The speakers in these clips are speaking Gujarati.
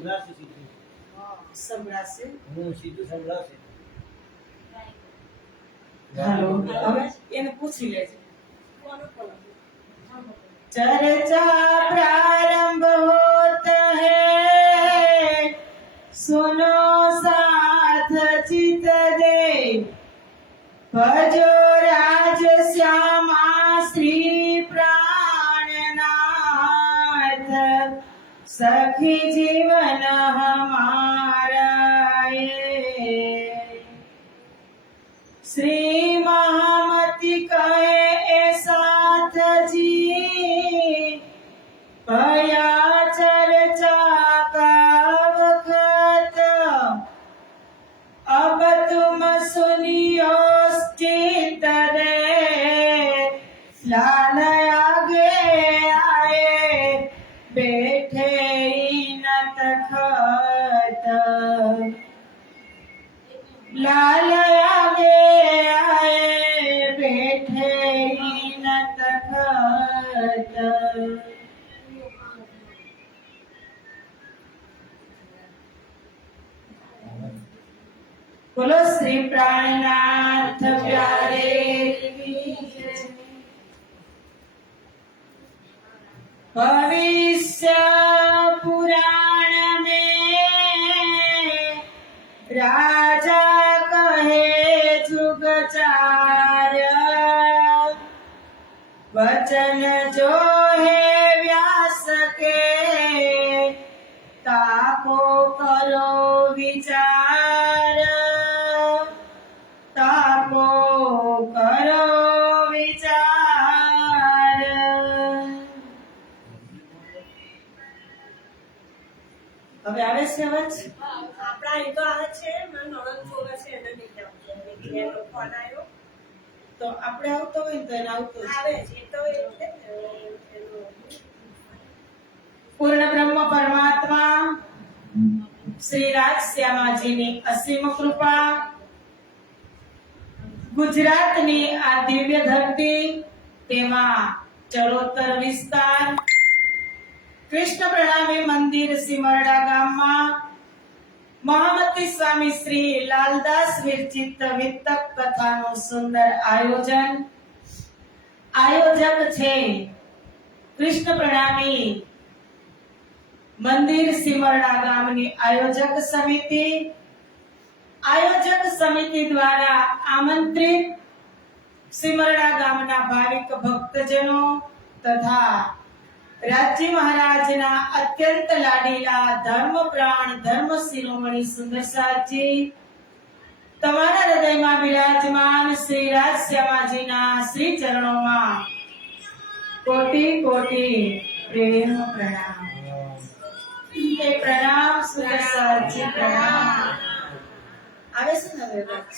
સંભળાશે સીધું. સંભળાશે. સીધું સંભળાશે. હાલો, હવે એને પૂછી લેજે. चर्चा प्रारंभ होत है, सुनो साथ चित दे, भजो राज श्यामा श्री प्राणनाथ, सखी जीवन हमारा ये। श्री महामति कहे ए साथ जी, भया चर्चा का वक्त, अब तुम सुनियो चित दे, लाल आगे आए बैठे न तखत, लाल आगे आए बैठे न तखत। बोलो श्री प्राणनाथ प्यारे की जय। भविष्य पुराण में राजा कहे जुगचार, वचन जो है व्यास के, ताको करो विचार, ताको करो विचार। હવે આવે છે અવાજ? આપણા અહીં તો આવે છે, મારા નણંદ જોવે છે એને નહીં આવતો. એનો ફોન આવ્યો તો આપણે આવતો હોય ને તો એને આવતો જ. આવે છે તો એટલે પૂર્ણ બ્રહ્મ પરમાત્મા શ્રી રાજ શ્યામાજીની અસીમ કૃપા, ગુજરાતની આ દિવ્ય ધરતી, તેમાં ચરોતર વિસ્તાર, કૃષ્ણ પ્રણામી મંદિર સિમરડા ગામમાં મહામતી સ્વામી શ્રી લાલદાસ વિરચિત વિતક કથાનું સુંદર આયોજન. આયોજક છે કૃષ્ણ પ્રણામી મંદિર સિમરડા ગામની આયોજક સમિતિ. આયોજક સમિતિ દ્વારા આમંત્રિત સિમરડા ગામના ભાવિક ભક્તજનો તથા રાજજી મહારાજના અત્યંત લાડીલા ધર્મપ્રાણ ધર્મ શિરોમણી સુંદરસાજી, તમારા હૃદયમાં બિરાજમાન શ્રી રાજ શ્યામાજીના શ્રી ચરણોમાં કોટી કોટી પ્રેમ પ્રણામ. એ પ્રણામ સુંદરસાજી પ્રણામ. આવે છે ને હવે વાત?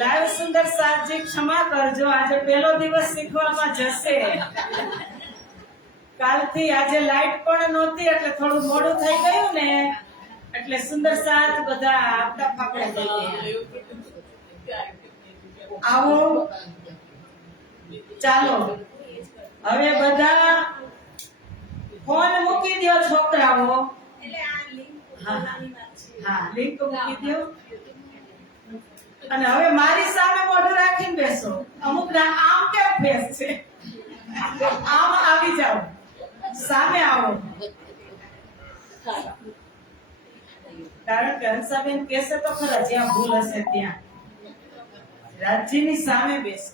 લાઈવ સુંદર સાજી ક્ષમા કરજો, આજે પહેલો દિવસ શીખવામાં જશે. કાલથી આજે લાઈટ પણ નહોતી એટલે થોડું મોડું થઈ ગયું ને, એટલે સુંદર સાથ બધા આપતા ફાફડા થઈ ગયા. આવો ચાલો હવે બધા ફોન મૂકી દો છોકરાઓ. હા લિંક મૂકી દો અને હવે મારી સામે મોઢું રાખીને બેસો. અમુક ના આમ કેમ ફેસ છે, આમ આવી જાઓ, સામે આવો. કારણ કે હંસાબેન કહેશે તો ખરા જ્યાં ભૂલ હશે ત્યાં. રાજ્યની સામે બેસો.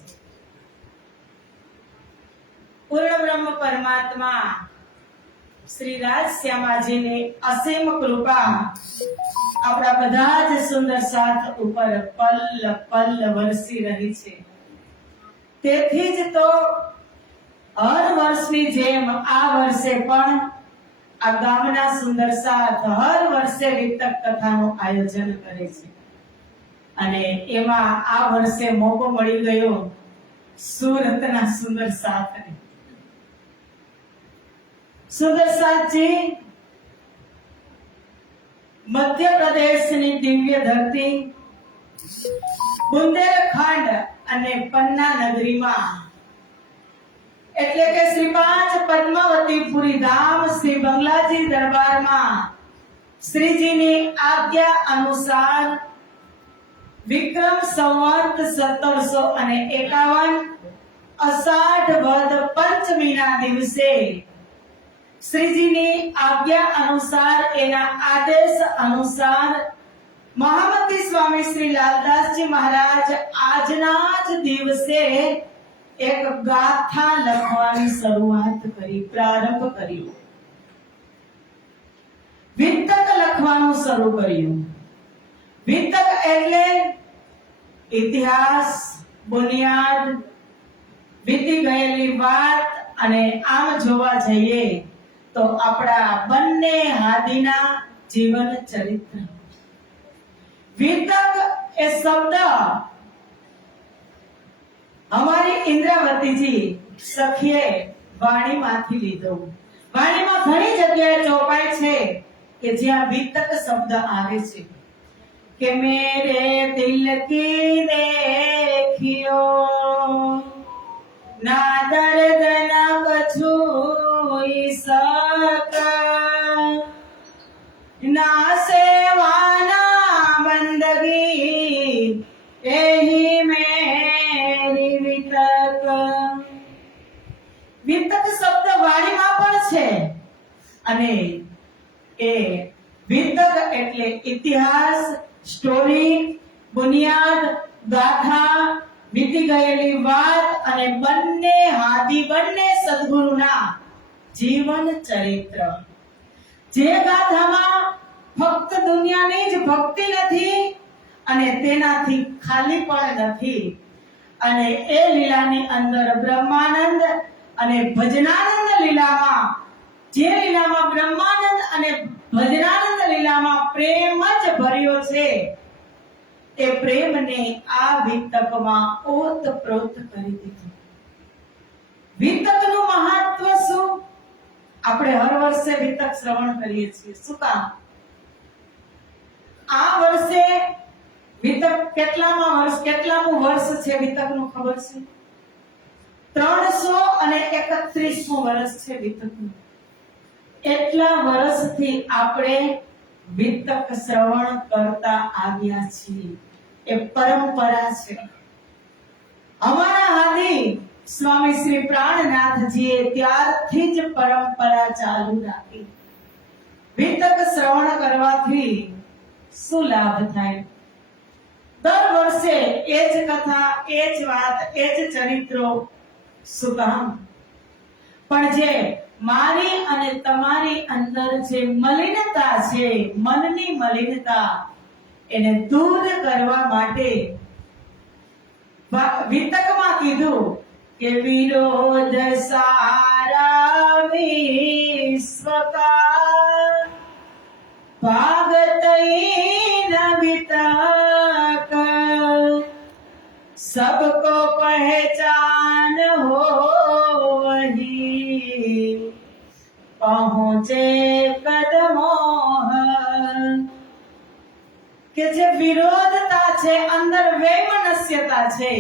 પૂર્ણ બ્રહ્મ પરમાત્મા શ્રી રાજ શ્યામાજીની અસીમ કૃપા આપણા બધા જ સુંદર સાથ ઉપર પલ પલ વરસી રહી છે. તેથી જ તો હર વર્ષની જેમ આ વર્ષે પણ આ ગામના સુંદર સાથ હર વર્ષે વિતક કથાનું આયોજન કરે છે. અને એમાં આ વર્ષે મોકો મળી ગયો સુરતના સુંદર સાથને. સુંદર સાથજી મધ્ય પ્રદેશની દિવ્ય ધરતી બુંદેલખંડ અને પન્ના નગરીમાં એટલે કે શ્રી પાંચ પદ્માવતીપુરી ધામ શ્રી બંગલાજી દરબારમાં શ્રીજીની આજ્ઞા અનુસાર વિક્રમ સંવત 1751 અષાઢ વદ પંચમીના દિવસે શ્રીજીની આજ્ઞા અનુસાર એના આદેશ અનુસાર મહામતી સ્વામી શ્રી લાલદાસજી મહારાજ આજના જ દિવસે એક ગાથા લખવાની શરૂઆત કરી, પ્રારંભ કર્યો. વિતક લખવાનું શરૂ કર્યું. વિતક એટલે ઇતિહાસ, બુનિયાદ, વીતી ગયેલી વાત, અને આમ જોવા જઈએ તો આપણા બંને હાદીના જીવન ચરિત્ર. વિતક એ શબ્દ અમારી ઇન્દ્રાવતીજી સખીએ વાણીમાંથી લીધો. વાણીમાં ઘણી જગ્યાએ ચોપાય છે કે જ્યાં વિતક શબ્દ આવે છે કે મેરે દિલ કી દેખિયો ના દર્દ ના કછુઈ સક ના સેવાના બંદગી એહી મેરી વિતક. વિતક શબ્દ વાણીમાં પણ છે અને એ વિતક એટલે ઇતિહાસ, સ્ટોરી, બુનિયાદ, ગાથા, વીતી ગયેલી વાત અને બંને હાદી, બંને સદગુરુના જીવન ચરિત્ર. જે ગાથામાં ફક્ત દુનિયાની જ ભક્તિ નથી અને તેનાથી ખાલી પણ નથી, અને એ લીલાની અંદર બ્રહ્માનંદ અને ભજનાનંદ લીલામાં, જે લીલામાં બ્રહ્માનંદ અને ભજનાનંદ લીલામાં પ્રેમ જ ભર્યો છે, એ પ્રેમને આ વિતકમાં ઓતપ્રોત કરી દીધું. વિતકનું મહત્વ શું? આપણે હર વર્ષે વિતક શ્રવણ કરીએ છીએ. શું કામ? આ વર્ષે વિતક કેટલામું વર્ષ છે વિતકનું ખબર છે? 331મું વર્ષ છે વિતકનું. એટલા વર્ષથી આપણે વિતક શ્રવણ કરતા આવ્યા છીએ. એ પરંપરા છે. અમારા હાદી સ્વામી શ્રી પ્રાણનાથજીએ ત્યારથી જ પરંપરા ચાલુ રાખી. વિતક શ્રવણ કરવાથી શું લાભ થાય? દર વર્ષે એ જ કથા, એ જ વાત, એ જ ચરિત્રો. શું કામ? પણ જે મારી અને તમારી અંદર જે મલિનતા છે, મનની મલિનતા, એને દૂર કરવા માટે વિતકમાં કીધું કે વિરોધ સારા વિશ્વ કા ભાગતઈ ન વિતક सबको पहचान हो वही पहुंचे कदमों કે જે વિરોધતા છે, અંદર વૈમનસ્યતા છે,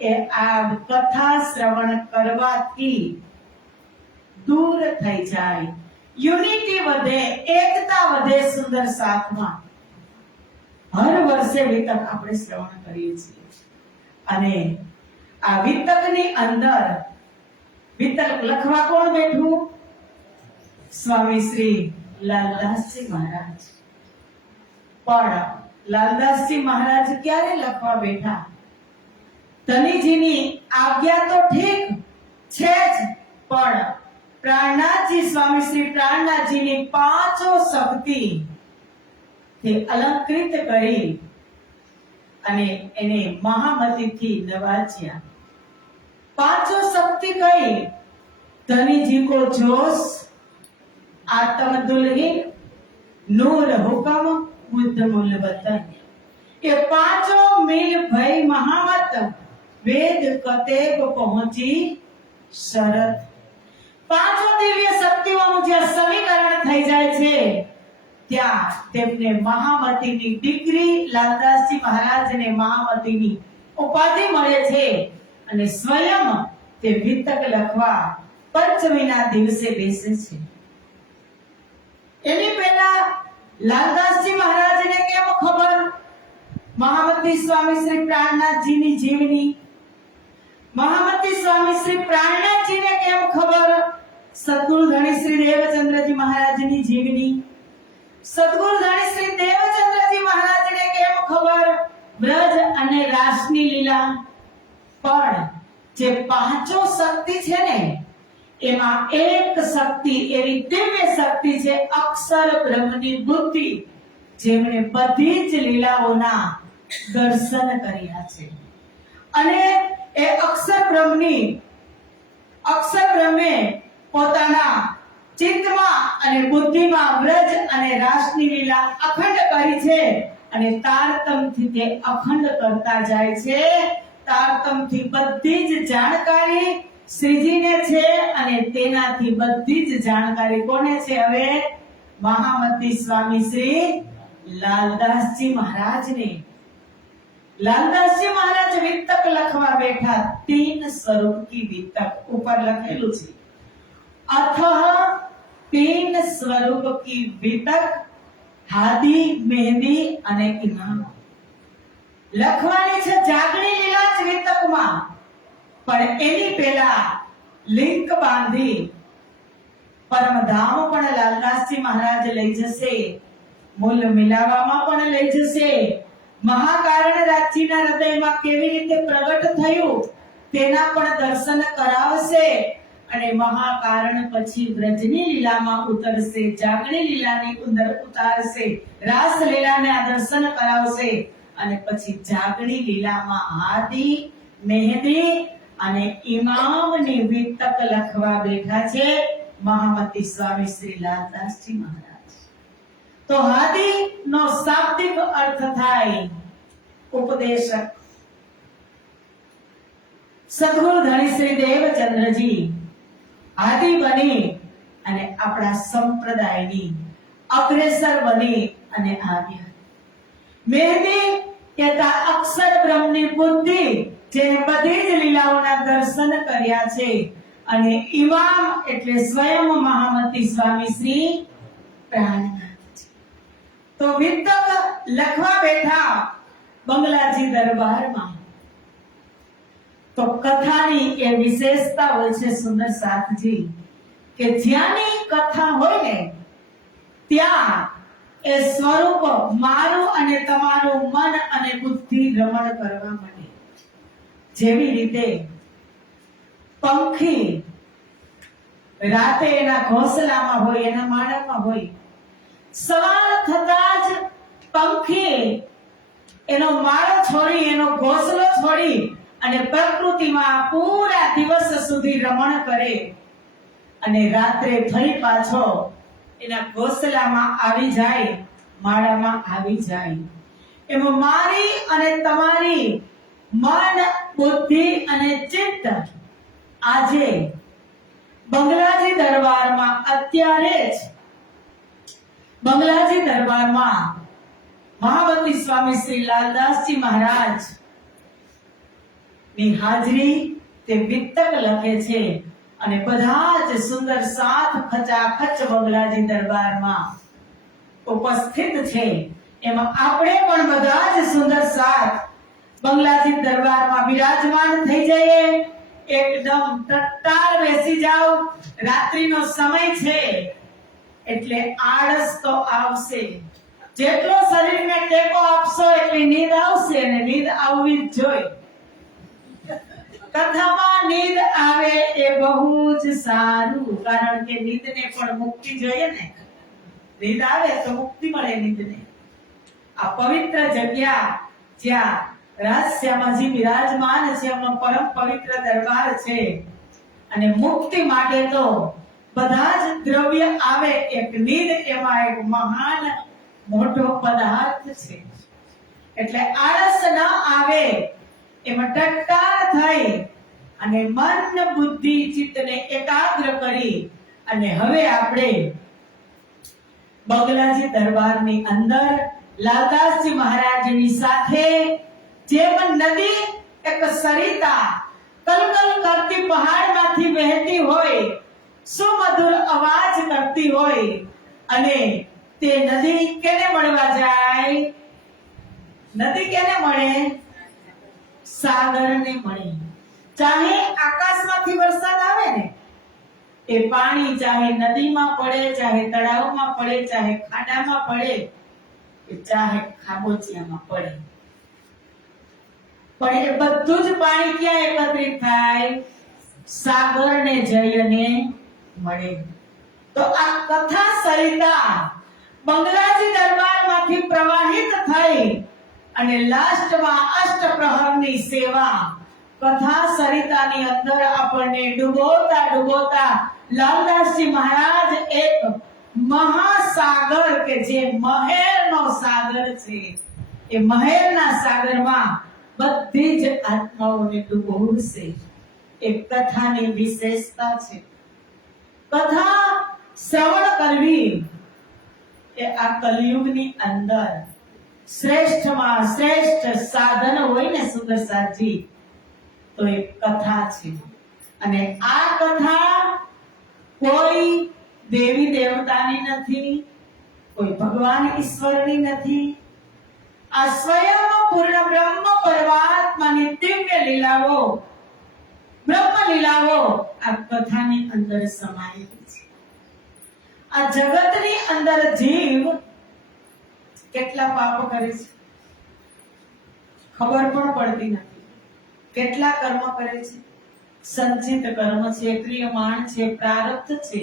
એ આ કથા શ્રવણ કરવાથી દૂર થઈ જાય. યુનિટી વધે, એકતા વધે સુંદર સાથમાં. હર વર્ષે વિતક આપણે શ્રવણ કરીએ છીએ અને આ વિતકની અંદર વિતક લખવા કોણ બેઠું? સ્વામી શ્રી લાલદાસજી મહારાજ. પણ લાલદાસજી મહારાજ ક્યારે લખવા બેઠા? ધનીજીની આજ્ઞા તો ઠીક છે જ, પણ પ્રાણનાથજી, સ્વામી શ્રી પ્રાણનાથજીની પાંચો શક્તિ અલંકૃત કરી અને એને મહામતીથી નવાજ્યા. પાંચો શક્તિ કઈ? ધનીજી કો જોશ, આત્મ દુલ્હીન, નૂર હુકમ, બુદ્ધ મૂલ વતન. એ પાંચો મિલ ભઈ મહામત, વેદ કતેબ પહોંચી શરત. પાંચો દિવ્ય શક્તિઓનું જે સમીકરણ થઈ જાય છે ત્યાં તેમને મહામતીની ડિગ્રી, લાલદાસજી મહારાજને મહામતીની ઉપાધિ મળે છે અને સ્વયં તે વિતક લખવા પંચમીના દિવસે બેસે છે. એની પહેલા લાલદાસજી મહારાજને કેમ ખબર મહામતી સ્વામી શ્રી પ્રાણનાથજીની જીવની? મહામતી સ્વામી શ્રી પ્રાણનાથજીને કેમ ખબર સદગુરુ ધણી શ્રી દેવચંદ્રજી મહારાજની જીવની? સદગુરુ ધણી શ્રી દેવચંદ્રજી મહારાજને કેમ ખબર વ્રજ અને રાસની લીલા? પણ જે પાંચો શક્તિ છે ને એમાં એક શક્તિ એવી દિવ્ય શક્તિ છે અક્ષર બ્રહ્મની બુદ્ધિ, જેમણે બધી જ લીલાઓના દર્શન કર્યા છે. અને એ અક્ષર બ્રહ્મે પોતાના ચિત્તમાં અને બુદ્ધિમાં વ્રજ અને રાસની લીલા અખંડ કરી છે અને તારતમથી તે અખંડ કરતા જાય છે. તારતમથી બધી જ જાણકારી શ્રીજીને છે અને તેનાથી બધી જ જાણકારી કોને છે? હવે મહામતી સ્વામી શ્રી લાલદાસજી મહારાજને. लालदासजी महाराज वितक लखवा बैठा, 3 स्वरूप की वितक ऊपर लखेलू छे. अथः 3 स्वरूप की वितक हादी, मेहंदी અને ઇમામ લખવાની છે. જાગણી લીલા જ વિતકમાં, પણ એની પહેલા લિંક બાંધી પરમધામ પણ લાલદાસજી મહારાજ લઈ જશે, મૂલ મિલાવામાં પણ લઈ જશે. મહાકારણ રાજ્યના હૃદયમાં કેવી રીતે પ્રગટ થયું તેના પણ દર્શન કરાવશે અને મહાકારણ પછી વ્રજની લીલામાં ઉતરશે, જાગણી લીલાની અંદર ઉતારશે, રાસ લીલાના દર્શન કરાવશે અને પછી જાગણી લીલામાં હાદી, મેહંદી અને ઇમામની વિતક લખવા બેઠા છે મહામતી સ્વામી શ્રી લાલદાસજી મહારાજ. તો હાદી નો શાબ્દિક અર્થ થાય ઉપદેશક. સદગુરુ ધણી શ્રી દેવચંદ્રજી આદિ બની અને આપણા સંપ્રદાયની અગ્રેસર બની અને આવ્યા. મહેંદી કહેતા અક્ષર બ્રહ્મની બુદ્ધિ, જેને બધી જ લીલાઓના દર્શન કર્યા છે, અને ઇમામ એટલે સ્વયં મહામતી સ્વામી શ્રી પ્રાણનાથ. તો વિતક લખવા બેઠા બંગલાજી દરબારમાં. તો કથાની એ વિશેષતા હોય છે સુંદર સાથજી, કે જ્યાંની કથા હોય ને ત્યાં એ સ્વરૂપ મારું અને તમારું મન અને બુદ્ધિ રમણ કરવા માટે. જેવી રીતે પંખી રાતે એના ઘોંસલામાં હોય, એના માળામાં હોય, સવાર થતા જ પંખી એનો માળો છોડી, એનો ઘોંસલો છોડી અને પ્રકૃતિમાં પૂરા દિવસ સુધી રમણ કરે અને રાત્રે ફરી પાછો એના ઘોંસલામાં આવી જાય, માળામાં આવી જાય. એમાં મારી અને તમારી મન, બુદ્ધિ અને ચિત્ત આજે બંગલાજી દરબારમાં, અત્યારે જ બંગલાજી દરબારમાં મહામતી સ્વામી શ્રી લાલદાસજી મહારાજ ની હાજરી તે વિતક લખે છે અને બધા જ સુંદર સાત ખચાખચ બંગલાજી દરબારમાં ઉપસ્થિત છે. એમાં આપણે પણ બધા જ સુંદર સાત બંગલાજી દરબારમાં બિરાજમાન થઈ જઈએ. એકદમ ટટ્ટાર બેસી જાઓ. રાત્રિનો સમય છે એટલે આળસ તો આવશે. જેટલો શરીરને ટેકો આપશો એટલી નીંદ આવશે, અને નીંદ આવવી જ જોઈએ. કથામાં નીંદ આવે એ બહુ જ સારું, કારણ કે નીંદને પણ મુક્તિ જોઈએ ને. નીંદ આવે તો મુક્તિ મળે નીંદને. આ પવિત્ર જગ્યા જ્યાં રાજશ્યામાજી બિરાજમાન છે, એમનો પરમ પવિત્ર દરબાર છે, અને મુક્તિ માટે તો બધા જ દ્રવ્ય આવે. એક નીંદ એમાં એક મહાન મોટો પદાર્થ છે. એટલે આળસ ન આવે, એમાં ટટ્ટાર થઈ અને મન, બુદ્ધિ, ચિત્તને એકાગ્ર કરી અને હવે આપણે બંગલાજી દરબારની અંદર લાલદાસજી મહારાજની સાથે જેમ નદી એક સરિતા કલકલ કરતી પહાડમાંથી વહેતી હોય, સુમધુર અવાજ કરતી હોય, અને તે નદી કેને મળવા જાય? નદી કેને મળે? સાગરને મળે. ચાહે આકાશમાંથી વરસાદ આવે ને, એ પાણી ચાહે નદીમાં પડે, ચાહે તળાવમાં પડે, ચાહે ખાડામાં પડે, કે ચાહે ખાબોચિયામાં પડે, પણ એ બધું જ પાણી ક્યાં એકત્રિત થાય? સાગરને જઈને મળે. તો આ કથા સરિતા બંગલાજી દરબારમાંથી પ્રવાહિત થઈ અને લાસ્ટમાં અષ્ટપ્રહરની સેવા કથા સરિતાની અંદર આપણને ડૂબોતા ડૂબોતા લાલદાસજી મહારાજ એક મહાસાગર કે જે મહેરનો સાગર છે, એ મહેરના સાગરમાં બધી જ આત્માઓને ડૂબોળશે. એ કથાની વિશેષતા છે. કથા શ્રવણ કરવી એ આ કલિયુગની અંદર શ્રેષ્ઠમાં શ્રેષ્ઠ સાધન હોય ને સુદર્શનજી, તો એ કથા છે. અને આ કથા કોઈ દેવી દેવતાની નથી, કોઈ ભગવાન ઈશ્વરની નથી. આ સ્વયં પૂર્ણ બ્રહ્મ પરમાત્માની દિવ્ય લીલાઓ, બ્રહ્મ લીલાઓ આ કથાની અંદર સમાયેલી છે. આ જગતની અંદર જીવ કેટલા પાપ કરે છે ખબર પણ પડતી નથી. કેટલા કર્મ કરે છે? સંચિત કર્મ છે, ક્રિયમાણ છે, પ્રારબ્ધ છે.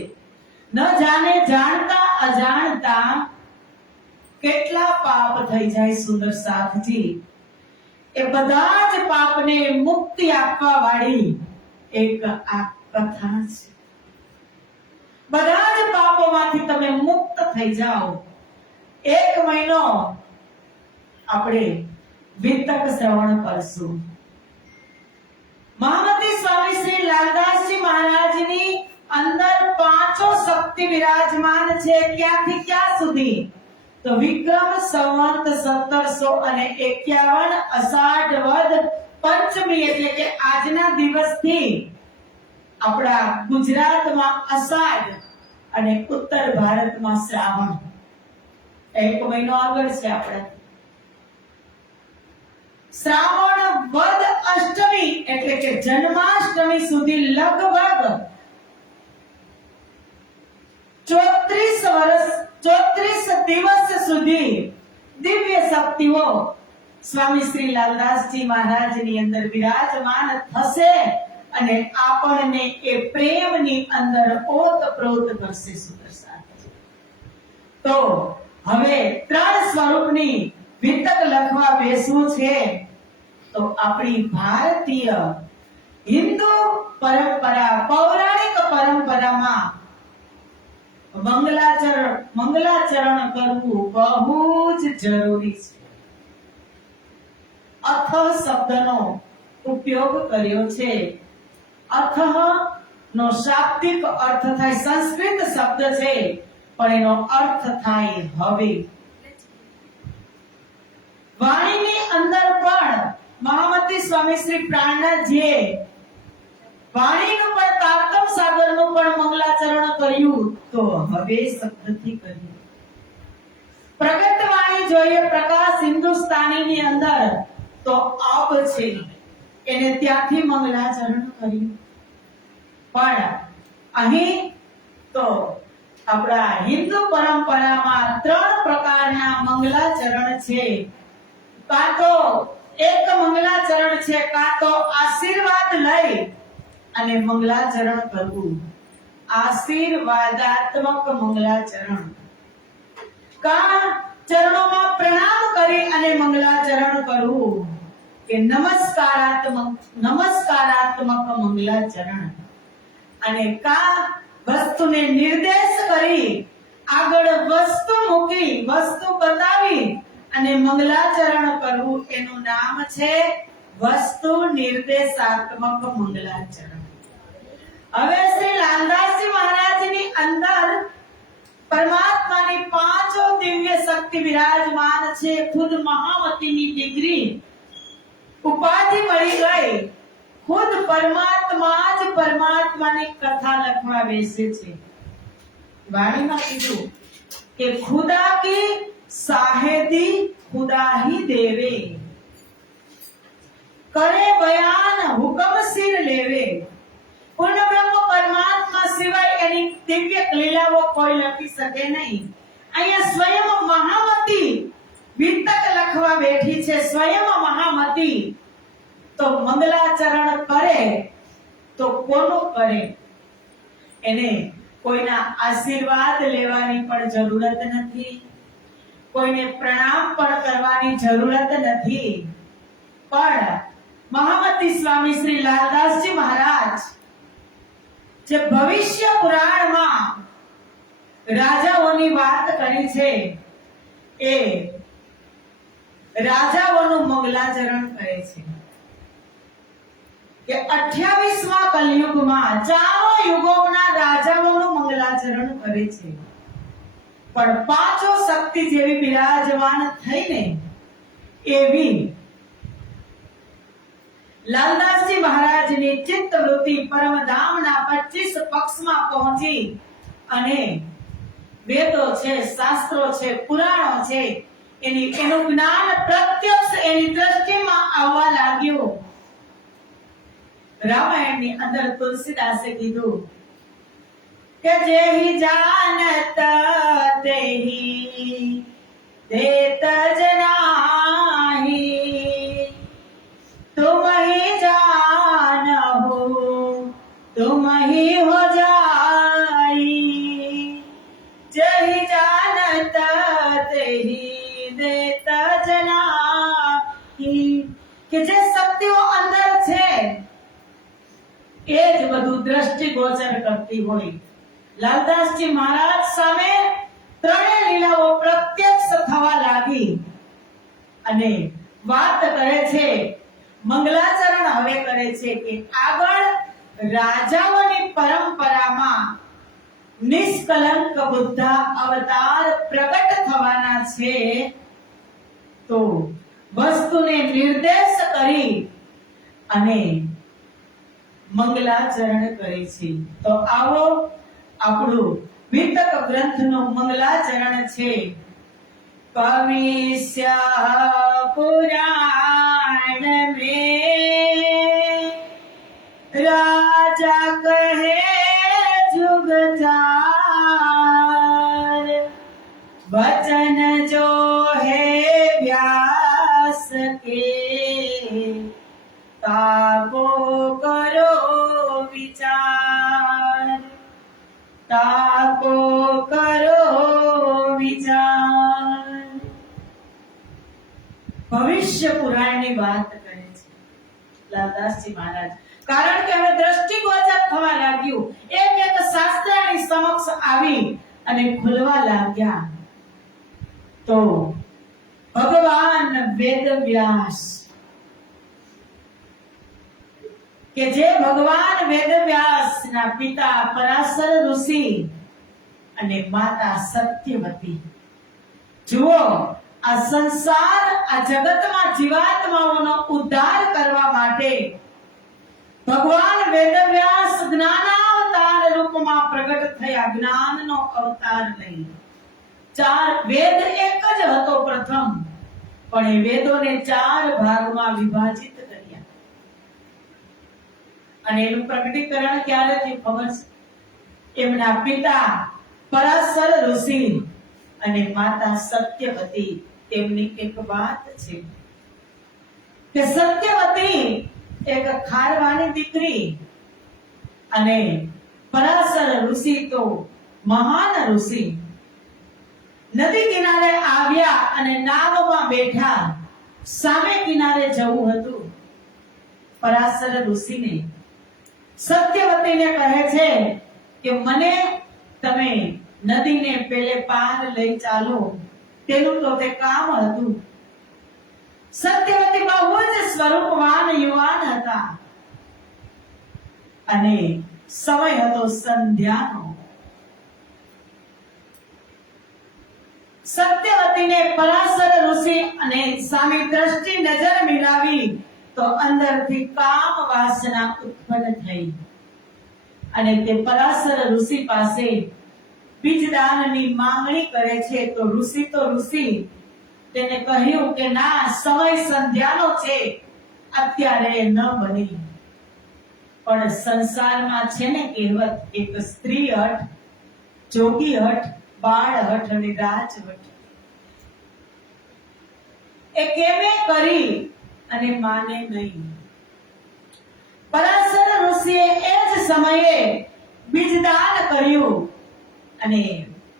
ન જાણે જાણતા અજાણતા કેટલા પાપ થઈ જાય સુંદર સાથજી. એ બધા જ પાપને મુક્તિ આપવા વાળી એક આ કથા છે. બધા જ પાપોમાંથી તમે મુક્ત થઈ જાઓ. 1 મહિનો આપણે વિતક શ્રવણ કરશું. મહામતી સ્વામી શ્રી લાલદાસજી મહારાજની અંદર પાંચો શક્તિ વિરાજમાન છે. ક્યાંથી ક્યાં સુધી? તો વિક્રમ સંવત 1751 અષાઢ વદ પંચમી, એટલે કે આજના દિવસથી આપણા ગુજરાતમાં અષાઢ અને ઉત્તર ભારતમાં શ્રાવણ. 1 મહિનો આગળ છે આપણે. શ્રાવણ વદ અષ્ટમી એટલે કે જન્માષ્ટમી સુધી લગભગ 34 દિવસ સુધી દિવ્ય શક્તિઓ સ્વામી શ્રી લાલદાસજી મહારાજની અંદર વિરાજમાન થશે અને આપણને એ પ્રેમની અંદર ઓતપ્રોત કરશે. સુદર્શન તો હવે 3 સ્વરૂપની વિતક લખવા બેસવું છે. તો આપણી ભારતીય હિન્દુ પરંપરા, પૌરાણિક પરંપરામાં મંગલાચરણ કરવું બહુ જ જરૂરી છે. અથ શબ્દનો ઉપયોગ કર્યો છે. અથ નો શાબ્દિક અર્થ થાય, સંસ્કૃત શબ્દ છે પણ એનો અર્થ થાય હવે. વાણીની અંદર પણ મહામતી સ્વામી શ્રી પ્રાણનાથજીએ વાણીનું પણ તારતમ સાગરનું પણ મંગલાચરણ કર્યું. તો હવે શબ્દથી કર્યું. પ્રગટ વાણી જોઈએ પ્રકાશ હિન્દુસ્તાનીની અંદર તો અબ છે, એને ત્યાંથી મંગલાચરણ કર્યું. પણ અહીં તો આપણા હિન્દુ પરંપરામાં 3 પ્રકારના મંગલાચરણ છે. કાં તો એક મંગલાચરણ છે, કાં તો આશીર્વાદ લઈ અને મંગલાચરણ કરવું. આશીર્વાદાત્મક મંગલાચરણ. કાં ચરણોમાં પ્રણામ કરી અને મંગલાચરણ કરવું, કે નમસ્કારાત્મક મંગલાચરણ. અને કાં વસ્તુને નિર્દેશ કરી આગળ વસ્તુ મૂકી, વસ્તુ બતાવી અને મંગલાચરણ કરવું, એનું નામ છે વસ્તુ નિર્દેશાત્મક મંગલાચરણ. હવે શ્રી લાલદાસજી મહારાજની અંદર પરમાત્માની 5 છે ખુદ મહામતીની ડિગ્રી ઉપાધિ મળી ગઈ, ખુદ પરમાત્મા જ પરમાત્માની કથા લખવા બેસે છે. વાણીમાં કીધું કે ખુદા કી સાહેદી ખુદા હી દેવે, કરે બયાન હુકમ સિર લેવે. પૂર્ણ બ્રહ્મ પરમાત્મા સિવાય એની દિવ્ય લીલાઓ કોઈ લખી શકે નહીં. અહીંયા સ્વયં મહામતી વિતક લખવા બેઠી છે. સ્વયં મહામતી તો મંગલાચરણ કરે તો કોનું કરે? એને કોઈના આશીર્વાદ લેવાની પણ જરૂરત નથી, કોઈને પ્રણામ પણ કરવાની જરૂરત નથી. પણ મહામતી સ્વામી શ્રી લાલદાસજી મહારાજ જે ભવિષ્ય પુરાણમાં રાજાઓની વાત કરી છે, એ રાજાઓનું મંગલાચરણ કરે છે કે 28મા કલયુગમાં ચારો યુગોના રાજાઓનું મંગલાચરણ કરે છે. પણ પાંચો શક્તિ જેવી બિરાજમાન થઈને એવી લાલદાસજી મહારાજની ચિત્તવૃત્તિ પરમધામના 25 પક્ષમાં પહોંચી અને વેદો છે, શાસ્ત્રો છે, પુરાણો છે, એનું જ્ઞાન પ્રત્યક્ષ એની દ્રષ્ટિમાં આવવા લાગ્યું. રામાયણની અંદર તુલસીદાસે કીધું કે જેહી જાનત તેહી દેત જનાહી, तुम ही जानो तुम ही हो जाई, जही जानत तेही देत जनाही. કે જે શક્તિઓ અંદર છે એ જ બધું દ્રષ્ટિગોચર કરતી હોય. લાલદાસજી મહારાજ સામે ત્રણેય લીલાઓ પ્રત્યક્ષ થવા લાગી અને વાત કરે છે, મંગલાચરણ હવે કરે છે કે આગળ રાજાઓની પરંપરામાં નિષ્કલંક બુદ્ધા અવતાર પ્રગટ થવાના છે. તો વસ્તુને નિર્દેશ કરી અને મંગલાચરણ કરે છે. તો આવો આપણું વિતક ગ્રંથનું મંગલાચરણ છે. भविष्य पुराण में राजा कहे जुगजार, वचन जो है व्यास के ताको करो विचार, ताको करो विचार. ભવિષ્ય પુરાણની વાત કરે છે લાલદાસજી મહારાજ. કારણ કે હવે દ્રષ્ટિગોચર થવા લાગ્યું, એક એક શાસ્ત્રની સમક્ષ આવી અને ખુલવા લાગ્યા. તો ભગવાન વેદવ્યાસ કે જે ભગવાન વેદવ્યાસના પિતા પરાશર ઋષિ અને માતા સત્યવતી, જુઓ આ સંસાર, આ જગતમાં જીવાત્માઓનો ઉદ્ધાર કરવા માટે ભગવાન વેદવ્યાસ જ્ઞાનાવતાર રૂપમાં પ્રગટ થયા. જ્ઞાનનો અવતાર લઈ. ચાર વેદ એક જ હતો પ્રથમ, પણ એ વેદોને 4 ભાગમાં વિભાજિત કર્યા. અને એનું પ્રગટીકરણ ક્યારે થયું ખબર છે? એમના પિતા પરાશર ઋષિ અને માતા સત્યવતી, તેમની એક વાત છે કે સત્યવતી એક ખારવાની દીકરી અને પરાશર ઋષિ તો મહાન ઋષિ નદી કિનારે આવ્યા અને નાવમાં બેઠા. સામે કિનારે જવું હતું. પરાશર ઋષિને સત્યવતીને કહે છે કે મને તમે નદીને પેલે પાર લઈ ચાલો. તેનું તો તે કામ હતું. સત્યવતી બહુ જ સ્વરૂપવાન યુવાન હતા અને સમય હતો સંધ્યાનો. સત્યવતીને પરાશર ઋષિ અને સામે દ્રષ્ટિ નજર મિલાવી તો અંદરથી કામ વાસના ઉત્પન્ન થઈ અને તે પરાશર ઋષિ પાસે બીજદાનની માંગણી કરે છે. તો ઋષિ તેને કહ્યું કે ના, સમય સંધ્યાનો છે, અત્યારે ન બને. પણ સંસારમાં છે ને કહેવત, એક સ્ત્રી હઠ, જોગી હઠ, બાળ હઠ અને રાજ હઠ. એ કેમે કરી અને માને નહીં. પરાશર ઋષિએ એ જ સમયે બીજદાન કર્યું અને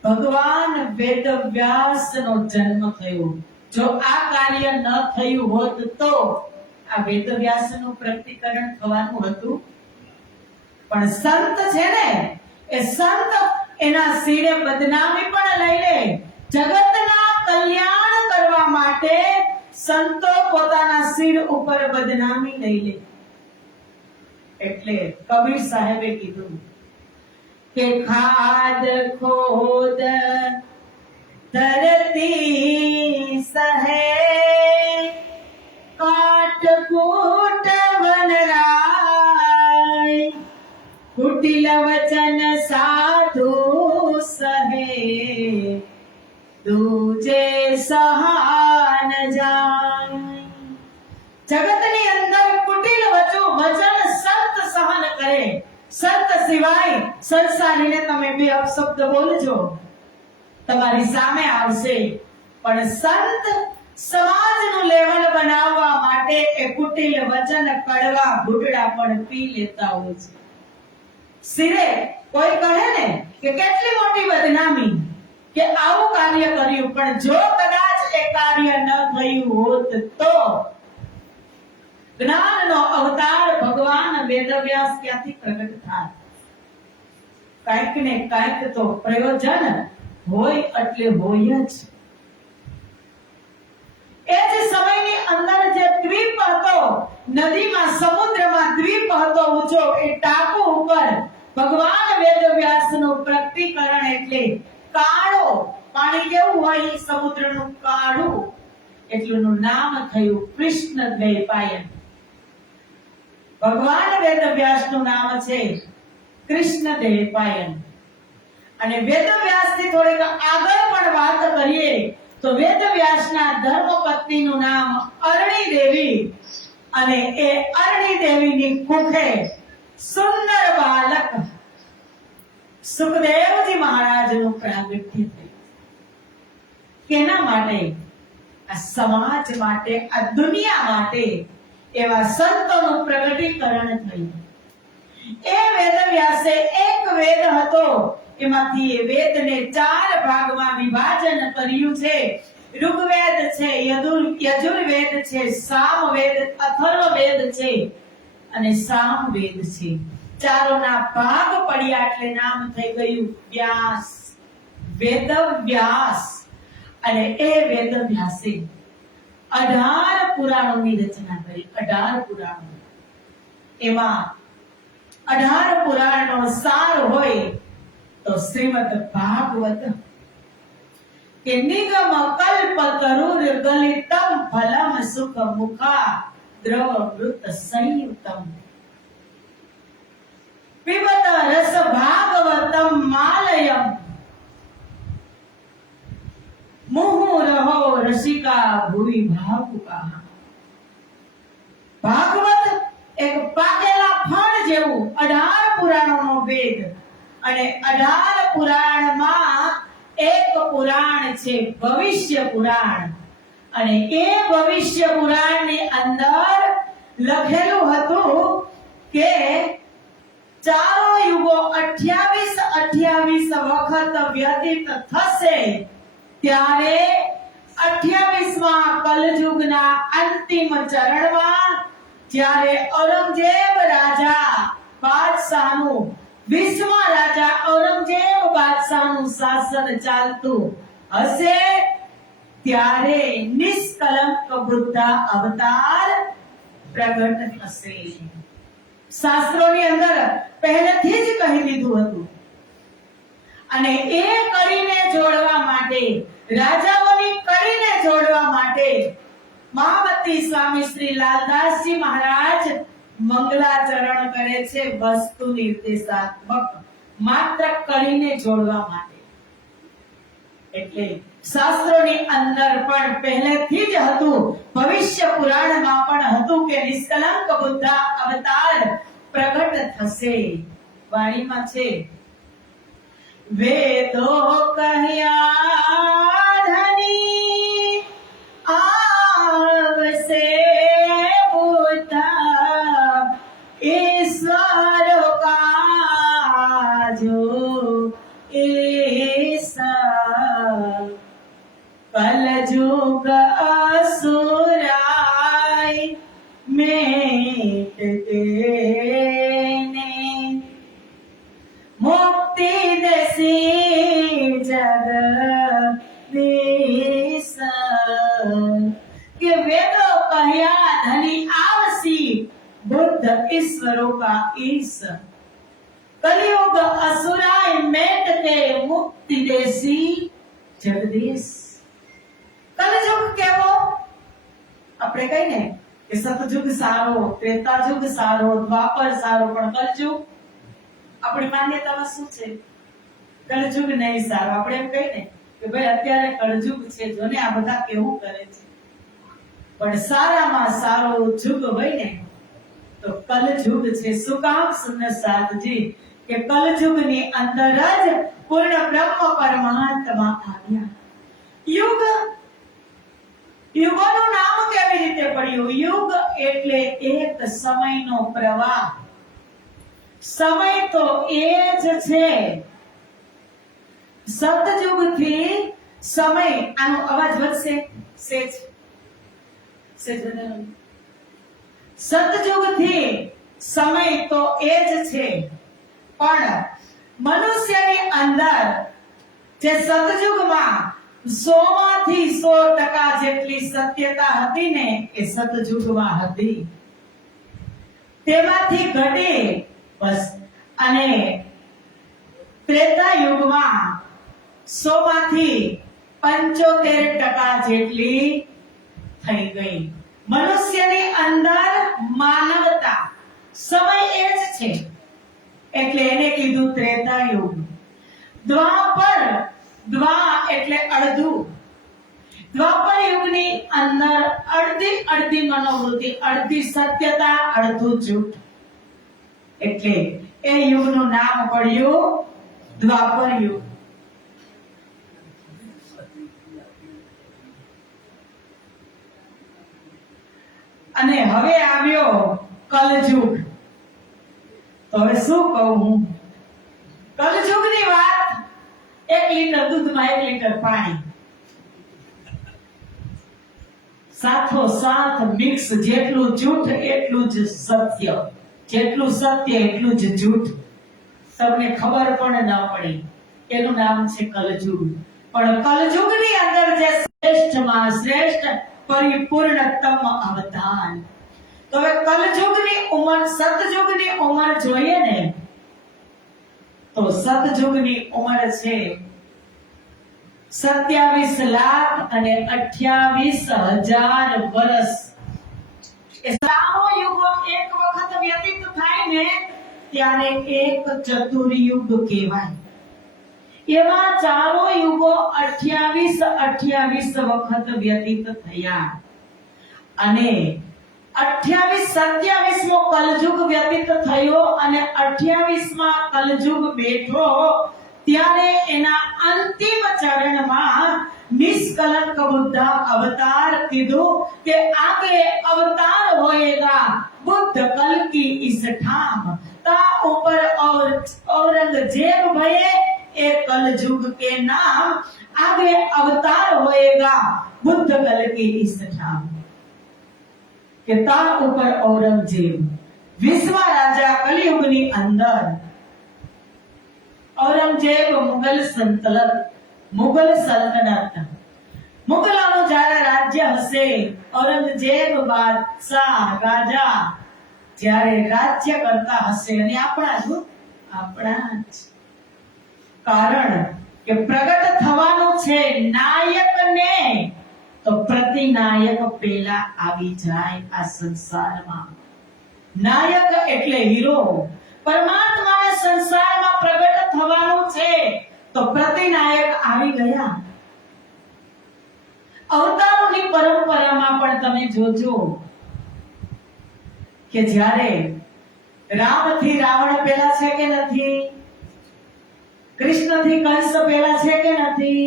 ભગવાન વેદવ્યાસનો જન્મ થયો. જો આ કાર્ય ન થયું હોત તો આ વેદવ્યાસનું પ્રગટીકરણ થવાનું હતું. પણ સંત છે ને, એ સંત એના શિરે બદનામી પણ લઈ લે. જગતના કલ્યાણ કરવા માટે સંતો પોતાના શિર ઉપર બદનામી લઈ લે. એટલે કબીર સાહેબે કીધું કે ખાદ ખોદ ધરતી સહે, કાટ કૂટ વનરાય, કુટિલ વચન સાધુ સહે, દૂજે સહાન જાય. જગતની અંદર કુટિલ વચન સંત સહન કરે. સંત સિવાય સંસારીને તમે બે અપશબ્દ બોલજો, તમારી સામે આવશે. પણ સંત સમાજનું લેવલ બનાવવા માટે એ કુટિલ વચન, કડવા ઘૂંટડા પણ પી લેતા હોય છે. સિરે કોઈ કહે ને કે કેટલી મોટી બદનામી કે આવું કાર્ય કર્યું, પણ જો કદાચ એ કાર્ય ન થયું હોત તો જ્ઞાનનો અવતાર ભગવાન વેદવ્યાસ ક્યાંથી પ્રગટ થાત? કાંઈક ને કાંઈક તો પ્રયોજન હોય એટલે હોય જ. એ જ સમયની અંદર જે દ્વીપ હતો, નદીમાં, સમુદ્રમાં દ્વીપ હતો ઊંચો, એ ટાપુ ઉપર ભગવાન વેદવ્યાસનું પ્રગટીકરણ એટલે કાળો, પાણી કેવું હોય સમુદ્રનું, કાળું, એટલું નામ થયું કૃષ્ણદ્વૈપાયન. ભગવાન વેદવ્યાસનું નામ છે કૃષ્ણદ્વૈપાયન. અને વેદવ્યાસથી થોડીક આગળ પણ વાત કરીએ તો વેદવ્યાસના ધર્મપત્નીનું નામ અરણી દેવી, અને એ અરણી દેવીની કુખે સુંદર બાલક સુખદેવજી મહારાજનું પ્રાગટ્ય થયું. કેના માટે? આ સમાજ માટે, આ દુનિયા માટે એવા સંતોનું પ્રગટીકરણ થયું. એ વેદવ્યાસે એક વેદ હતો, એમાંથી એ વેદને 4 ભાગમાં વિભાજન કર્યું છે. ઋગ્વેદ છે, યજુર્વેદ છે, સામવેદ, અથર્વવેદ છે અને સામવેદ છે. ચારોના ભાગ પડ્યા એટલે નામ થઈ ગયું વ્યાસ, વેદવ્યાસ. અને એ વેદવ્યાસે 18 પુરાણોની રચના કરી. 18 પુરાણો. એમાં 18 પુરાણનો સાર હોય તો શ્રીમદ ભાગવત કે નિગમ કલ્પ તરુર ગલિતમ ફલમ સુખ મુખા દ્રવ મૃત સંયુતમ પિબત રસ ભાગવતમ માલયમ મુહુરહો રસિકા ભુવિ ભાવુકા. ભાગવત એક પાકેલા ફળ જેવું 18 પુરાણોનો વેદ, અને 18 પુરાણમાં એક પુરાણ છે ભવિષ્ય પુરાણ. અને એ ભવિષ્ય પુરાણની અંદર લખેલું હતું કે ચારો યુગો 28 વખત વ્યતીત થશે, ત્યારે 28મા કલયુગના અંતિમ ચરણમાં જ્યારે ઔરંગઝેબ રાજા બાદશાહનું, 20મા રાજા ઔરંગઝેબ બાદશાહનું શાસન ચાલતું હશે, ત્યારે નિષ્કલંક બુદ્ધ અવતાર પ્રગટ થશે. શાસ્ત્રોની અંદર પહેલેથી જ કહી દીધું હતું. અને એ કરીને જોડવા માટે રાજાઓની કડીને જોડવા માટે મહામતી સ્વામી શ્રી લાલદાસજી મહારાજ મંગલાચરણ કરે છે, વસ્તુ નિર્દેશાત્મક, માત્ર કડીને જોડવા માટે. એટલે શાસ્ત્રોની અંદર પણ પહેલેથી જ હતું, ભવિષ્ય પુરાણમાં પણ હતું કે નિષ્કલંક બુદ્ધ અવતાર પ્રગટ થશે. વાણીમાં છે, વેદો કહ્યા ધની આવશે બુદ્ધ ઈશ્વર કાજો એસા કલયુગ असुराई मेट देने मुक्ति देसी जगदीश के वेदो कहया धनी आवसी बुद्ध ईश्वरों का ईश कलयुग असुराई मेट के मुक्ति देसी जगदीश. કલયુગ કેવો? આપણે કહીએ ને કે સતયુગ સારો, ત્રેતાયુગ સારો, દ્વાપર સારો, પણ કલયુગ આપણી માન્યતામાં શું છે? કલયુગ નહીં સારો. આપણે એમ કહીએ ને કે ભાઈ અત્યારે કલયુગ છે, જોને આ બધા કેવું કરે છે. પણ સારામાં સારો યુગ હોય ને તો કલયુગ છે. શું કામ સુંદર સાધજી કે કલયુગની અંદર જ પૂર્ણ બ્રહ્મ પરમાત્મા આવ્યા. યુગ, યુગોનું નામ કેવી રીતે પડ્યું? યુગ એટલે એક સમયનો પ્રવાહ. સમય તો એ જ છે. સતયુગથી સમય, આનો અવાજ વધશે સેજ સેજ વધારો. સતયુગથી સમય તો એ જ છે, પણ મનુષ્યની અંદર જે સતયુગમાં 100માંથી 100% જેટલી સત્યતા હતી ને એ સતયુગમાં હતી. તેમાંથી ઘટી બસ, અને ત્રેતા યુગમાં 100માંથી 75% જેટલી થઈ ગઈ. મનુષ્યની અંદર માનવતા, સમય એ જ છે, એટલે એને કીધું ત્રેતા યુગ. દ્વાપર, દ્વા એટલે અડધું. દ્વાપર યુગની અંદર અડધી મનોવૃત્તિ, અડધી સત્યતા, અડધું જૂઠ, એટલે એ યુગનું નામ પડ્યું દ્વાપર યુગ. અને હવે આવ્યો કલયુગ. તો હવે શું કહું હું? કલયુગની વાત, 1 લીટર દૂધમાં 1 લીટર પાણી, સાથોસાથ મિક્સ. જેટલું જૂઠ એટલું જ સત્ય, જેટલું સત્ય એટલું જ જૂઠ. તમને ખબર પણ ન પડી, એનું નામ છે કલયુગ. પણ કલયુગની અંદર જે શ્રેષ્ઠમાં શ્રેષ્ઠ પરિપૂર્ણતમ અવતાર. તો હવે કલયુગની ઉંમર, સતયુગની ઉંમર જોઈએ ને તો સતયુગની ઉંમર છે 27,28,000 વર્ષ. એ સારો યુગો એક વખત વ્યતીત થાય ને ત્યારે એક ચતુર્યુગ કહેવાય. એવા ચારો યુગો 28 વખત વ્યતીત થયા, અને 28-27મો કલયુગ વ્યતીત થયો, અને 28માં કલયુગ બેઠો ત્યારે એના અંતિમ ચરણમાં નિષ્કલંક बुद्ध अवतार કીધું કે आगे अवतार होएगा बुद्ध कल की इस ठाम ता ऊपर और औरंगजेब भये एक कलयुग के नाम आगे अवतार होएगा बुद्ध कल की इस ठाम કે તા ઉપર औरंगजेब વિશ્વ રાજા કલિયુગની અંદર औरंगजेब મુગલ સલ્તનત મુગલોનું જ્યારે રાજ્ય હશે, औरंगजेब બાદશાહ રાજા જ્યારે રાજ્ય કરતા હશે, અને આપણા જ કારણ કે પ્રગટ થવાનું છે નાયક ને તો પ્રતિનાયક પેલા આવી જાય આ સંસારમાં. નાયક એટલે હીરો. પરમાત્માને સંસારમાં પ્રગટ થવાનું છે તો પ્રતિનાયક આવી ગયા. અવતારોની પરંપરામાં પણ તમે જોજો કે જ્યારે રામથી રાવણ પેલા છે કે નથી, કૃષ્ણથી કંસ પેલા છે કે નથી.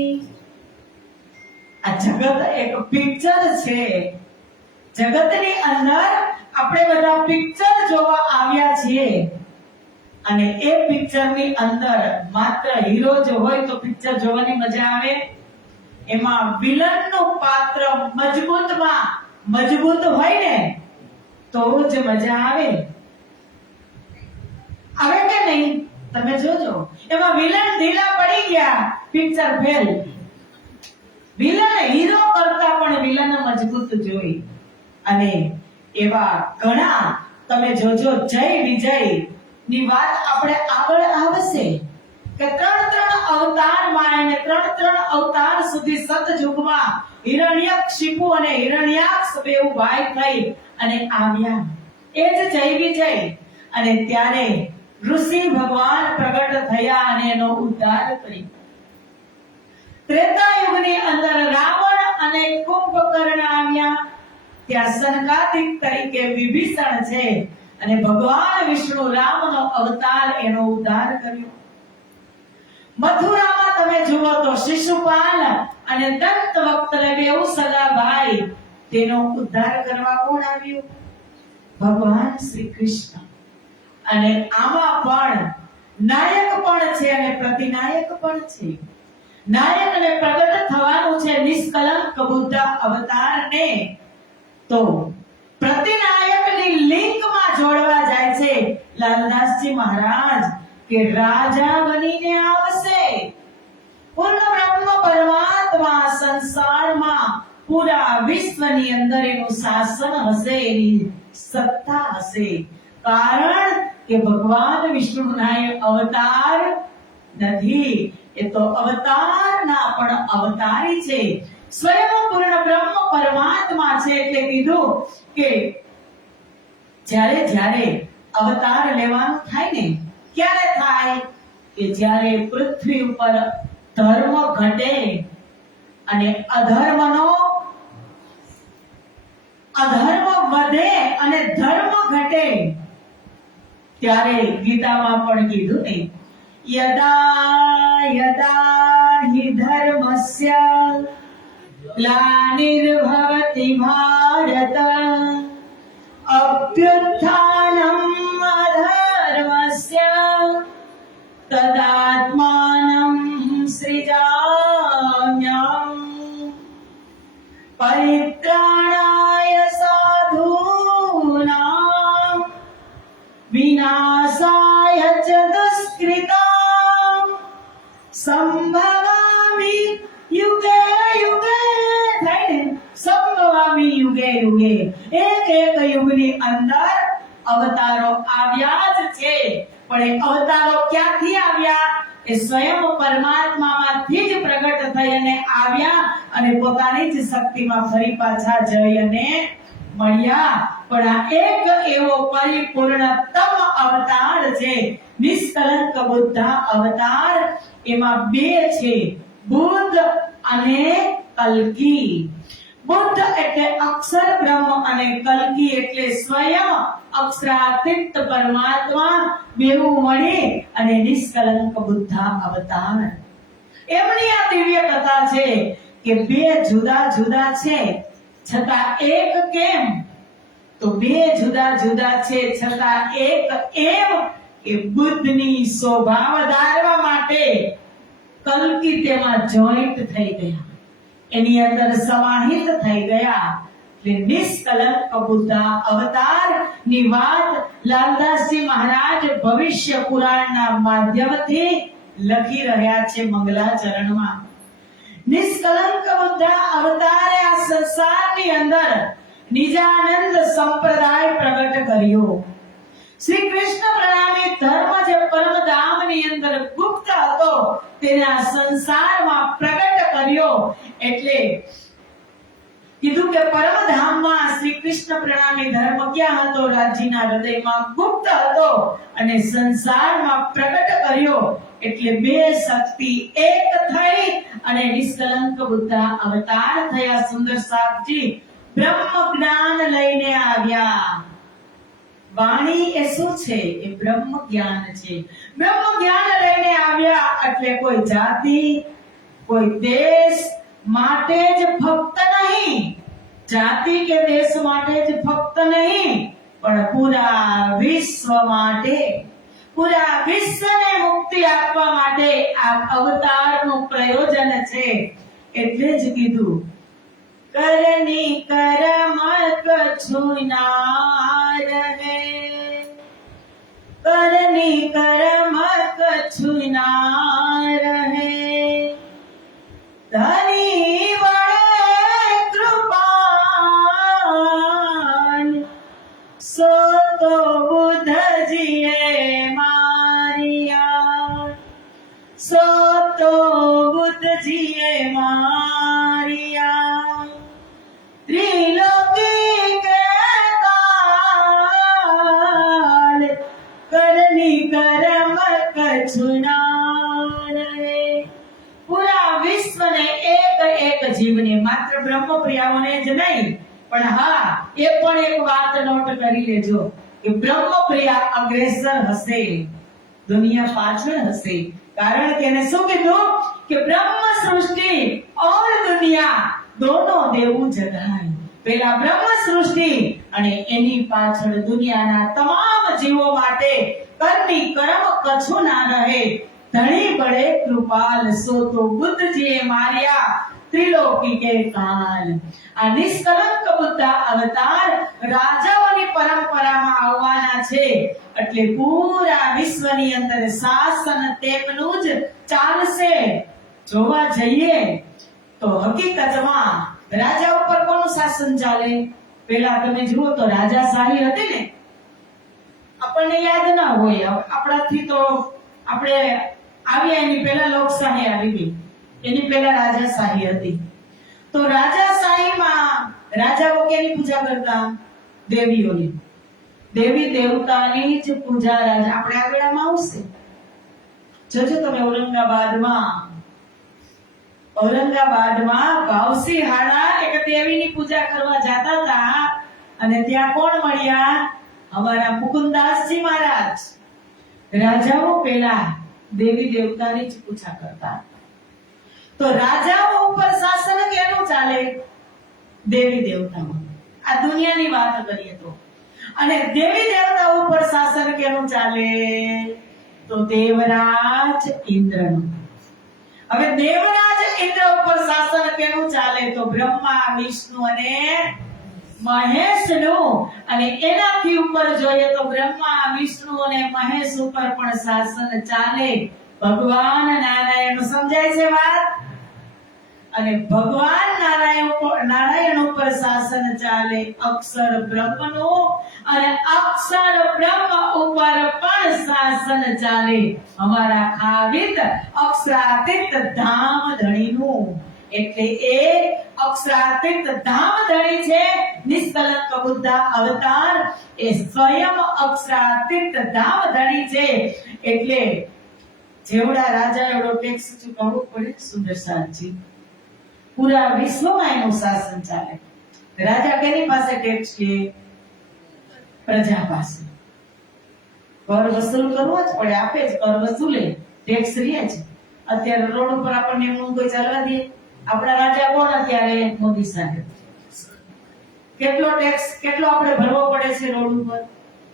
આ જગત એક પિક્ચર છે. જગતની અંદર આપણે બધા પિક્ચર જોવા આવ્યા છીએ અને એ પિક્ચરની અંદર માત્ર હીરો જો હોય તો પિક્ચર જોવાની મજા આવે. એમાં વિલનનું પાત્ર મજબૂત હોય ને તો જ મજા આવે. આવે કે નહીં? તમે જોજો એમાં વિલન ઢીલા પડી ગયા, પિક્ચર ફેલ. વિલન હીરો કરતા પણ વિલન મજબૂત જોઈ. અને એવા ઘણા તમે જોજો જય વિજય ની વાત આપણે આગળ આવશે કે ત્રણ અવતારમાં અને ત્રણ અવતાર સુધી સતયુગમાં હિરણ્યકશિપુ અને હિરણ્યાક્ષ બેઉ ભાઈ થઈ અને આવ્યા. એ જ જય વિજય. અને ત્યારે ઋષિ ભગવાન પ્રગટ થયા અને એનો ઉદ્ધાર કર્યો. ત્રેતા યુગની અંદર રાવણ અને કુંભકર્ણ આવ્યા. ત્યાં સંઘાતિક તરીકે વિભીષણ છે અને ભગવાન વિષ્ણુ રામનો અવતાર એનો ઉદ્ધાર કર્યો. મથુરામાં તમે જુઓ તો શિશુપાલ અને દંતવક્ત્ર બેઉ સગા ભાઈ, તેનો ઉદ્ધાર કરવા કોણ આવ્યું? ભગવાન શ્રી કૃષ્ણ. અને આમાં પણ નાયક પણ છે અને પ્રતિનાયક પણ છે. નાયક અને પ્રગટ થવાનું છે નિષ્કલંક બુદ્ધ અવતારને, તો પ્રતિનાયકની લિંકમાં જોડવા જાય છે લાલદાસજી મહારાજ કે રાજા બનીને આવશે. પૂર્ણ બ્રહ્મ પરમાત્મા સંસારમાં પૂરા વિશ્વની અંદર એનું શાસન હશે, એની સત્તા હશે. કારણ કે ભગવાન વિષ્ણુના અવતાર નથી, એ તો અવતારના પણ અવતારી છે. સ્વયં પૂર્ણ બ્રહ્મ પરમાત્મા છે. એટલે કીધું કે જ્યારે અવતાર લેવાનું થાય ને, ક્યારે થાય? કે જ્યારે પૃથ્વી ઉપર ધર્મ ઘટે અને અધર્મ વધે અને ધર્મ ઘટે. ત્યારે ગીતામાં પણ કીધું ને, યદા યદા હિ ધર્મસ્ય ગ્લાનિર્ભવતિ ભારત અભ્યુત્થાનમ અધર્મસ્ય તદાત્માનં સૃજામ્યહં પરિત્રાણાય સાધૂનાં વિનાશાય ચ દુષ્કૃતાં સંભવામિ યુગે યુગે. થાય ને, સંભવામિ યુગે યુગે. એક યુગની અંદર અવતારો આવ્યા જ છે. પણ એ અવતારો ક્યાંથી આવ્યા? એ સ્વયં પરમાત્મામાંથી જ પ્રગટ થઈ અને આવ્યા અને પોતાની જ શક્તિમાં ફરી પાછા જઈ અને મળ્યા. પણ આ એક એવો પરિપૂર્ણતમ અવતાર છે નિષ્કલંક બુદ્ધ અવતાર. એમાં બે છે, બુદ્ધ અને કલ્કી. બુદ્ધ એટલે અક્ષર બ્રહ્મ અને કલ્કી એટલે સ્વયં અક્ષરાતીત પરમાત્મા બેઉ મળી અને નિષ્કલંક બુદ્ધ અવતાર. એમની આ દિવ્ય કથા છે કે બે જુદા જુદા છે છતાં એક કેમ? તો બે જુદા જુદા છે છતાં એક એમ કે બુદ્ધની શોભા વધારવા માટે કલ્કી તેમાં જોઈન્ટ થઈ ગયા, એની અંદર સમાહિત થઈ ગયા. એટલે નિષ્કલંક બુદ્ધ અવતાર ની વાત લાલદાસજી મહારાજ ભવિષ્ય પુરાણના માધ્યમથી લખી રહ્યા છે મંગલાચરણમાં. નિષ્કલંક બુદ્ધ અવતારે આ સંસારની અંદર નિજાનંદ સંપ્રદાય પ્રગટ કર્યો. શ્રી કૃષ્ણ પ્રણામી ધર્મ જે પરમધામની અંદર ગુપ્ત હતો તેને આ સંસારમાં પ્રગટ કર્યો એટલે કીધું કે પરમધામમાં શ્રી કૃષ્ણ પ્રણામી ધર્મ ક્યાં હતો? રાજીના હૃદયમાં ગુપ્ત હતો અને સંસારમાં પ્રગટ કર્યો એટલે બે શક્તિ એક થઈ અને નિષ્કલંક બુદ્ધ અવતાર થયા. સુંદર સાહેબજી બ્રહ્મ જ્ઞાન લઈને આવ્યા. વાણી એ શું છે? એ બ્રહ્મ જ્ઞાન છે. બ્રહ્મ જ્ઞાન લઈને આવ્યા એટલે કોઈ જાતિ કોઈ દેશ માટે જ ફક્ત નહીં, જાતિ કે દેશ માટે જ ફક્ત નહીં, પણ પૂરા વિશ્વ માટે, પૂરા વિશ્વને મુક્તિ આપવા માટે આ અવતારનું પ્રયોજન છે. એટલે જ કીધું કરની કરમ કછું ના રહે, કરની કરમ કછું ના રહે, ધની વડે કૃપાલ સો તો બુદ્ધજીએ મારિયા, સો તો બુદ્ધજીએ મારિયા. ત્રિલોકી કે કાલ કરની કરમ કછું ના રહે. પૂરા વિશ્વને એક એક જીવને, માત્ર બ્રહ્મપ્રિયાઓને જ નહીં, પણ હા એ પણ એક વાત નોટ કરી લેજો કે બ્રહ્મપ્રિયા અગ્રેસર હશે, દુનિયા પાછળ હશે. કારણ કે એને શું કીધું કે બ્રહ્મ સૃષ્ટિ और દુનિયા દોનો દેવું જગાય. પેલા બ્રહ્મ સૃષ્ટિ અને એની પાછળ દુનિયાના તમામ જીવો માટે કર્મી કર્મ કછું ના રહે, ધણી બળે કૃપાલ સો તો બુદ્ધજીએ માર્યા, ત્રિલોકી કે કાલ. આ નિષ્કલંક બુદ્ધ અવતાર રાજાઓની પરંપરામાં આવવાના છે એટલે પૂરા વિશ્વની અંદર શાસન તેમનું જ ચાલશે. જોવા જઈએ તો હકીકતમાં રાજા ઉપર કોનું શાસન ચાલે? પેલા તમે જુઓ તો રાજાશાહી હતી ને, આપણને યાદ ના હોય, આપણાથી તો આપણે આવ્યા એની પહેલા લોકશાહી આવી ગઈ, એની પહેલા રાજાશાહી હતી. તો રાજાશાહીમાં રાજાઓ કેની પૂજા કરતા? દેવીઓની, દેવી દેવતાની જ પૂજા રાજા. આપણે આગળમાં આવશે, જોજો તમે ઔરંગાબાદમાં ભાવસીહાળા એક દેવીની પૂજા કરવા જતા હતા અને ત્યાં કોણ મળ્યા? અમારા મુકુંદાસજી મહારાજ. રાજાઓ પહેલા દેવી દેવતાની જ પૂજા કરતા. તો રાજાઓ ઉપર શાસન કેનું ચાલે? દેવી દેવતાઓ. આ દુનિયાની વાત કરીએ તો. અને દેવી દેવતાઓ ઉપર શાસન કેનું ચાલે? તો દેવરાજ ઇન્દ્રનું. હવે દેવરાજ ઇન્દ્ર ઉપર શાસન કેનું ચાલે? તો બ્રહ્મા વિષ્ણુ અને મહેશનું. અને એનાથી ઉપર જોઈએ તો બ્રહ્મા વિષ્ણુ અને મહેશ ઉપર પણ શાસન ચાલે. ભગવાન નારાયણ, સમજાય છે વાત? અને ભગવાન નારાયણ ઉપર શાસન ચાલે અક્ષર બ્રહ્મનું, અને અક્ષર બ્રહ્મ ઉપર પણ શાસન ચાલે અમારા ખાવિત અક્ષરાતીત ધામ ધણીનું. એટલે એ અક્ષરાતીત ધામ ધણી છે નિષ્કલંક બુદ્ધ અવતાર, એ સ્વયં અક્ષરાતીત ધામ ધણી છે. એટલે જેવડા રાજા એવડો ટેક્સ ચૂકવવો પડે. સુંદર સાહેબજી પૂરા વિશ્વમાં એનું શાસન ચાલે. રાજા કેની પાસે ટેક્સ લે? પ્રજા પાસે. કર વસૂલ કરવો જ પડે, આપે જ કર વસૂલે, ટેક્સ લે જ. અત્યારે રોડ ઉપર આપણને એમનું કોઈ ચાલવા દે? આપણા રાજા કોણ અત્યારે? મોદી સાહેબ. કેટલો ટેક્સ, કેટલો આપણે ભરવો પડે છે રોડ ઉપર?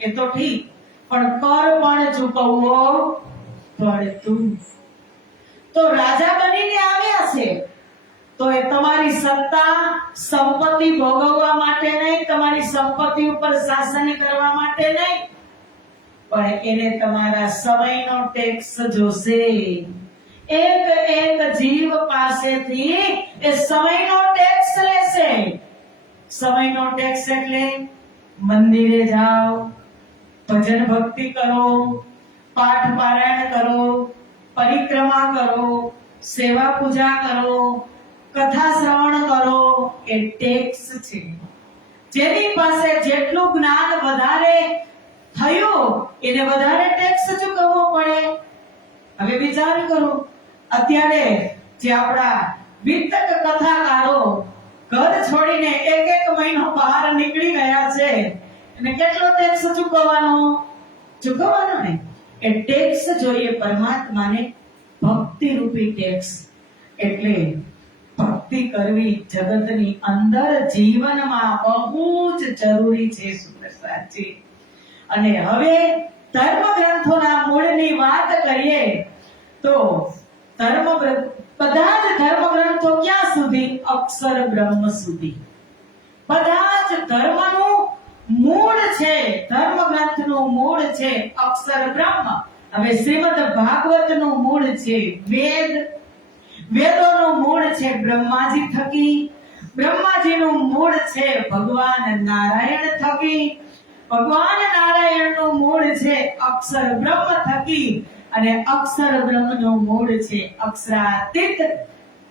એ તો ઠીક, પણ કર પણ ચૂકવવો પડતું. તો રાજા બનીને આવ્યા છે તો એ તમારી સત્તા સંપત્તિ ભોગવવા માટે નહીં, તમારી સંપત્તિ ઉપર શાસન કરવા માટે નહીં, પણ એને તમારા સમયનો ટેક્સ જોશે. એક એક જીવ પાસેથી એ સમયનો ટેક્સ લેશે. સમયનો ટેક્સ એટલે મંદિરે જાઓ, ભજન ભક્તિ કરો, પાઠ પારાયણ કરો, પરિક્રમા કરો, સેવા પૂજા કરો, કથા શ્રવણ કરો એ ટેક્સ છે. જેની પાસે જેટલું જ્ઞાન વધારે થયું એને વધારે ટેક્સ ચૂકવવો પડે. હવે વિચાર કરો, અત્યારે જે આપણા વિતક કથાકારો ઘર છોડીને એક મહિનો બહાર નીકળી ગયા છે એને કેટલો ટેક્સ ચૂકવવાનો ને એ ટેક્સ જોઈએ પરમાત્માને, ભક્તિ રૂપી ટેક્સ. એટલે ભક્તિ કરવી જગતની અંદર જીવનમાં બહુ જ જરૂરી છે સુપ્રસાદજી. અને હવે ધર્મ ગ્રંથોના મૂળની વાત કરીએ તો બધા જ ધર્મ ગ્રંથો ક્યાં સુધી? અક્ષર બ્રહ્મ સુધી. બધા જ ધર્મનું મૂળ છે, ધર્મ ગ્રંથનું મૂળ છે અક્ષર બ્રહ્મ. હવે શ્રીમદ ભાગવતનું મૂળ છે વેદ, વેદોનું મૂળ છે બ્રહ્માજી થકી, બ્રહ્માજીનું મૂળ છે ભગવાન નારાયણ થકી, ભગવાન નારાયણનું મૂળ છે અક્ષર બ્રહ્મ થકી, અને અક્ષર બ્રહ્મનું મૂળ છે અક્ષરાતીત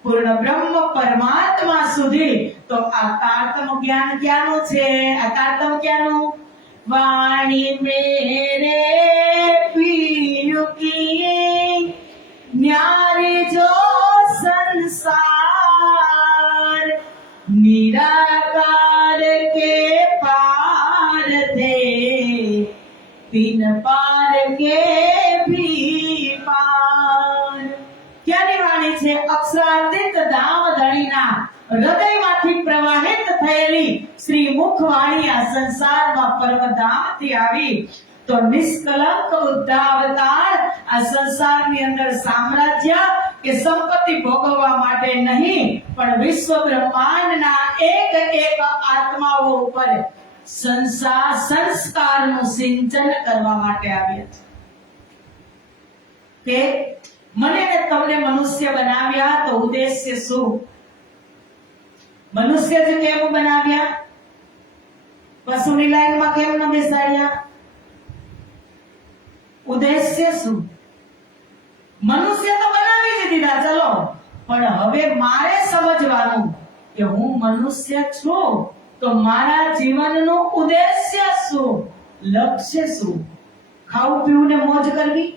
પૂર્ણ બ્રહ્મ પરમાત્મા સુધી. તો આ તારતમ જ્ઞાન ક્યાંનું છે? આ તારતમ ક્યાંનું? વાણી મેરે પીયુ કી ન્યારી જો संसार निराकार के पार थे तीन पार के भी पार. ક્યાંની વાણી છે? અક્ષરાતીત ધામધણીના હૃદયમાંથી પ્રવાહિત થયેલી શ્રી મુખવાણી આ સંસારમાં પરમધામથી આવી. તો નિષ્કલંક ઉદ્ધાવતાર આ સંસારની અંદર સામ્રાજ્ય કે સંપત્તિ ભોગવવા માટે નહીં, પણ વિશ્વ બ્રહ્માંડના એક આત્માઓ ઉપર સંસ્કારનું સિંચન કરવા માટે આવ્યા છે. કે મને ને તમને મનુષ્ય બનાવ્યા તો ઉદ્દેશ્ય શું? મનુષ્ય જ કેમ બનાવ્યા? પશુની લાઈનમાં કેમ ન બેસાડ્યા? ઉદ્દેશ્ય શું? મનુષ્ય તો બનાવી જ દીધા, ચલો, પણ હવે મારે સમજવાનું કે હું મનુષ્ય છું તો મારા જીવનનું ઉદ્દેશ્ય શું, લક્ષ્ય શું? ખાવું પીવું ને મોજ કરવી?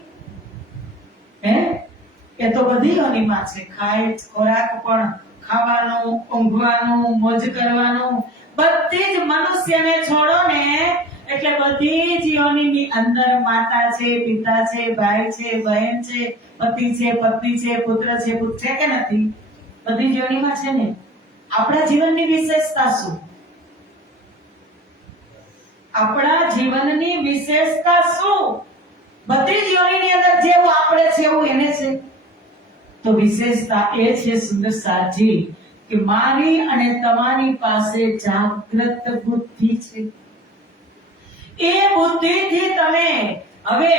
હે, એ તો બધી યોનિમાં છે. ખોરાક પણ ખાવાનું, ઊંઘવાનું, મોજ કરવાનું, બધી જ મનુષ્યને છોડો ને એટલે બધી જ યોનિની અંદર માતા છે, પિતા છે, ભાઈ છે, બહેન છે, પતિ છે, પત્ની છે, પુત્ર છે, પુત્ર છે કે નથી? બધી જ યોનિમાં છે ને. આપણા જીવનની વિશેષતા શું? આપણા જીવનની વિશેષતા શું? બધી જ યોનિની અંદર જેવું આપણે છે એવું એને છે. તો વિશેષતા એ છે સુંદર સાજી કે મારી અને તમારી પાસે જાગૃત બુદ્ધિ છે. એ બુદ્ધિથી તમે હવે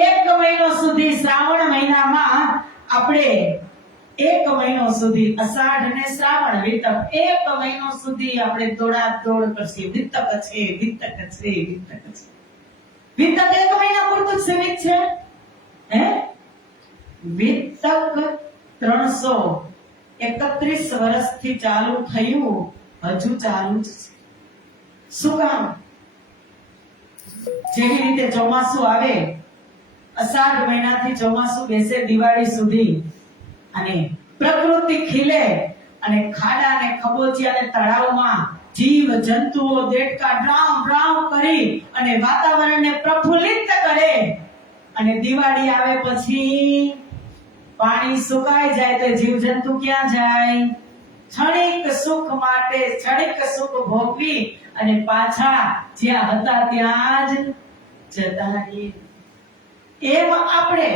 એક મહિનો સુધી શ્રાવણ મહિનામાં આપણે એક મહિનો સુધી અષાઢ અને શ્રાવણ વિતક એક મહિનો સુધી આપણે દોડાદોડ કરશું. વિતક છે, વિતક છે, વિતક છે. વિતક એક મહિના પૂરતું સીમિત છે. હે, વિતક 331 વર્ષથી ચાલુ થયું, હજુ ચાલુ જ છે. શું કામ? જેવી રીતે ચોમાસું આવે, અષાઢ મહિનાથી ચોમાસું બેસે દિવાળી સુધી, અને પ્રકૃતિ ખીલે, અને ખાડા અને ખબોચિયા અને તળાવમાં જીવ જંતુઓ દેડકા ડ્રાઉ ડ્રાઉ કરી અને વાતાવરણને પ્રફુલ્લિત કરે, અને દિવાળી આવે પછી પાણી સુકાઈ જાય તો જીવજંતુ ક્યાં જાય? ક્ષણિક સુખ માટે ક્ષણિક સુખ ભોગવી અને પાછા જ્યાં હતા ત્યાં જ જતા રહીએ. એમ આપણે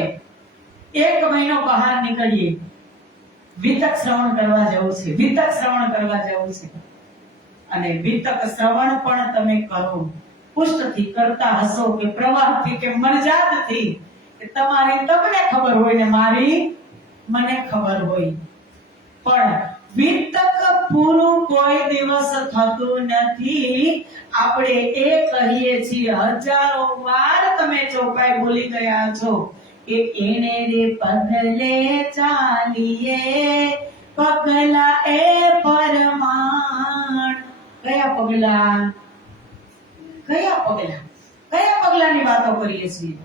એક મહિનો બહાર નીકળીએ, વિતક શ્રવણ કરવા જવું છે, વિતક શ્રવણ કરવા જવું છે. અને વિતક શ્રવણ પણ તમે કરો, પુષ્ટથી કરતા હશો કે પ્રવાહથી કે મરજાદથી, કે તમારી તમને ખબર હોય ને મારી મને ખબર હોય. પણ વિતક પૂરું કોઈ દિવસ થતું નથી. આપણે એ કહીએ છીએ, હજારો વાર તમે ચોપાઈ બોલી ગયા છો કે એને રે પગલે ચાલીએ પગલા એ પરમાણ. કયા પગલા? કયા પગલાની વાતો કરીએ છીએ?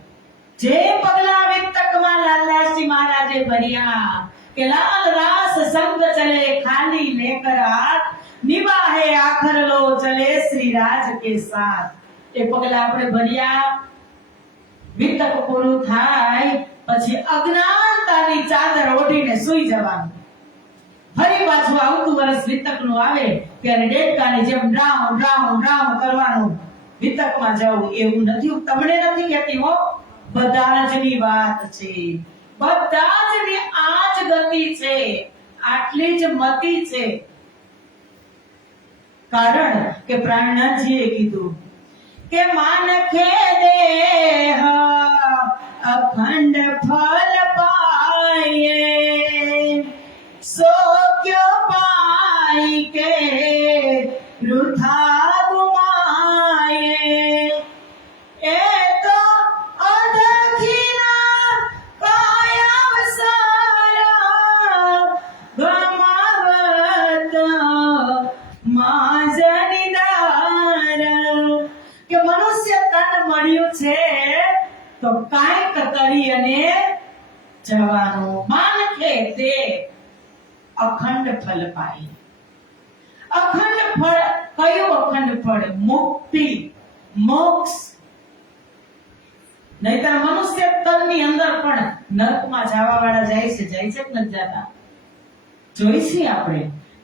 જે પગલા વિતકમાં લાલદાસજી મહારાજે ભર્યા કે લાલ રાસ સંગ ચલે ખાલી લેકર હાથ નિભાહે આખર લો ચલે શ્રી રાજ કે સાથ. એ પગલા આપણે ભર્યા. વિતક પૂરું થાય પછી અજ્ઞાનતાની ચાદર ઓઢીને સૂઈ જવાનું. ફરી પાછું આવતું વર્ષ વિતકનું આવે ત્યારે ડેડકાની જેમ ડ્રાઉં ડ્રાઉં ડ્રાઉં કરવાનું. વિતકમાં જવું એવું નથી, હું તમને નથી કહેતી હો, બધા જની વાત છે. બધા જની આ જ ગતિ છે, આટલી જ મતિ છે. કારણ કે પ્રાણનાથજીએ કીધું કે માનખે દેહ અખંડ ફલ પાયે સો ક્યો પાઈ કે વૃથા ગુમાયે. એ તો અદખીના કાયાવસાર ગમાવત માજનીદાર. કે મનુષ્ય તન મળ્યું છે તો કાંઈક કરી અને જવાનું. માનખે તે અખંડ ફલ પાય. અખંડ ફળ કયું અખંડ ફળ? મુક્તિ, મોક્ષ. નહીતર મનુષ્ય તનની અંદર પણ નરકમાં જવા વાળા જાય છે કે નથી જતા? જોઈ છીએ આપણે.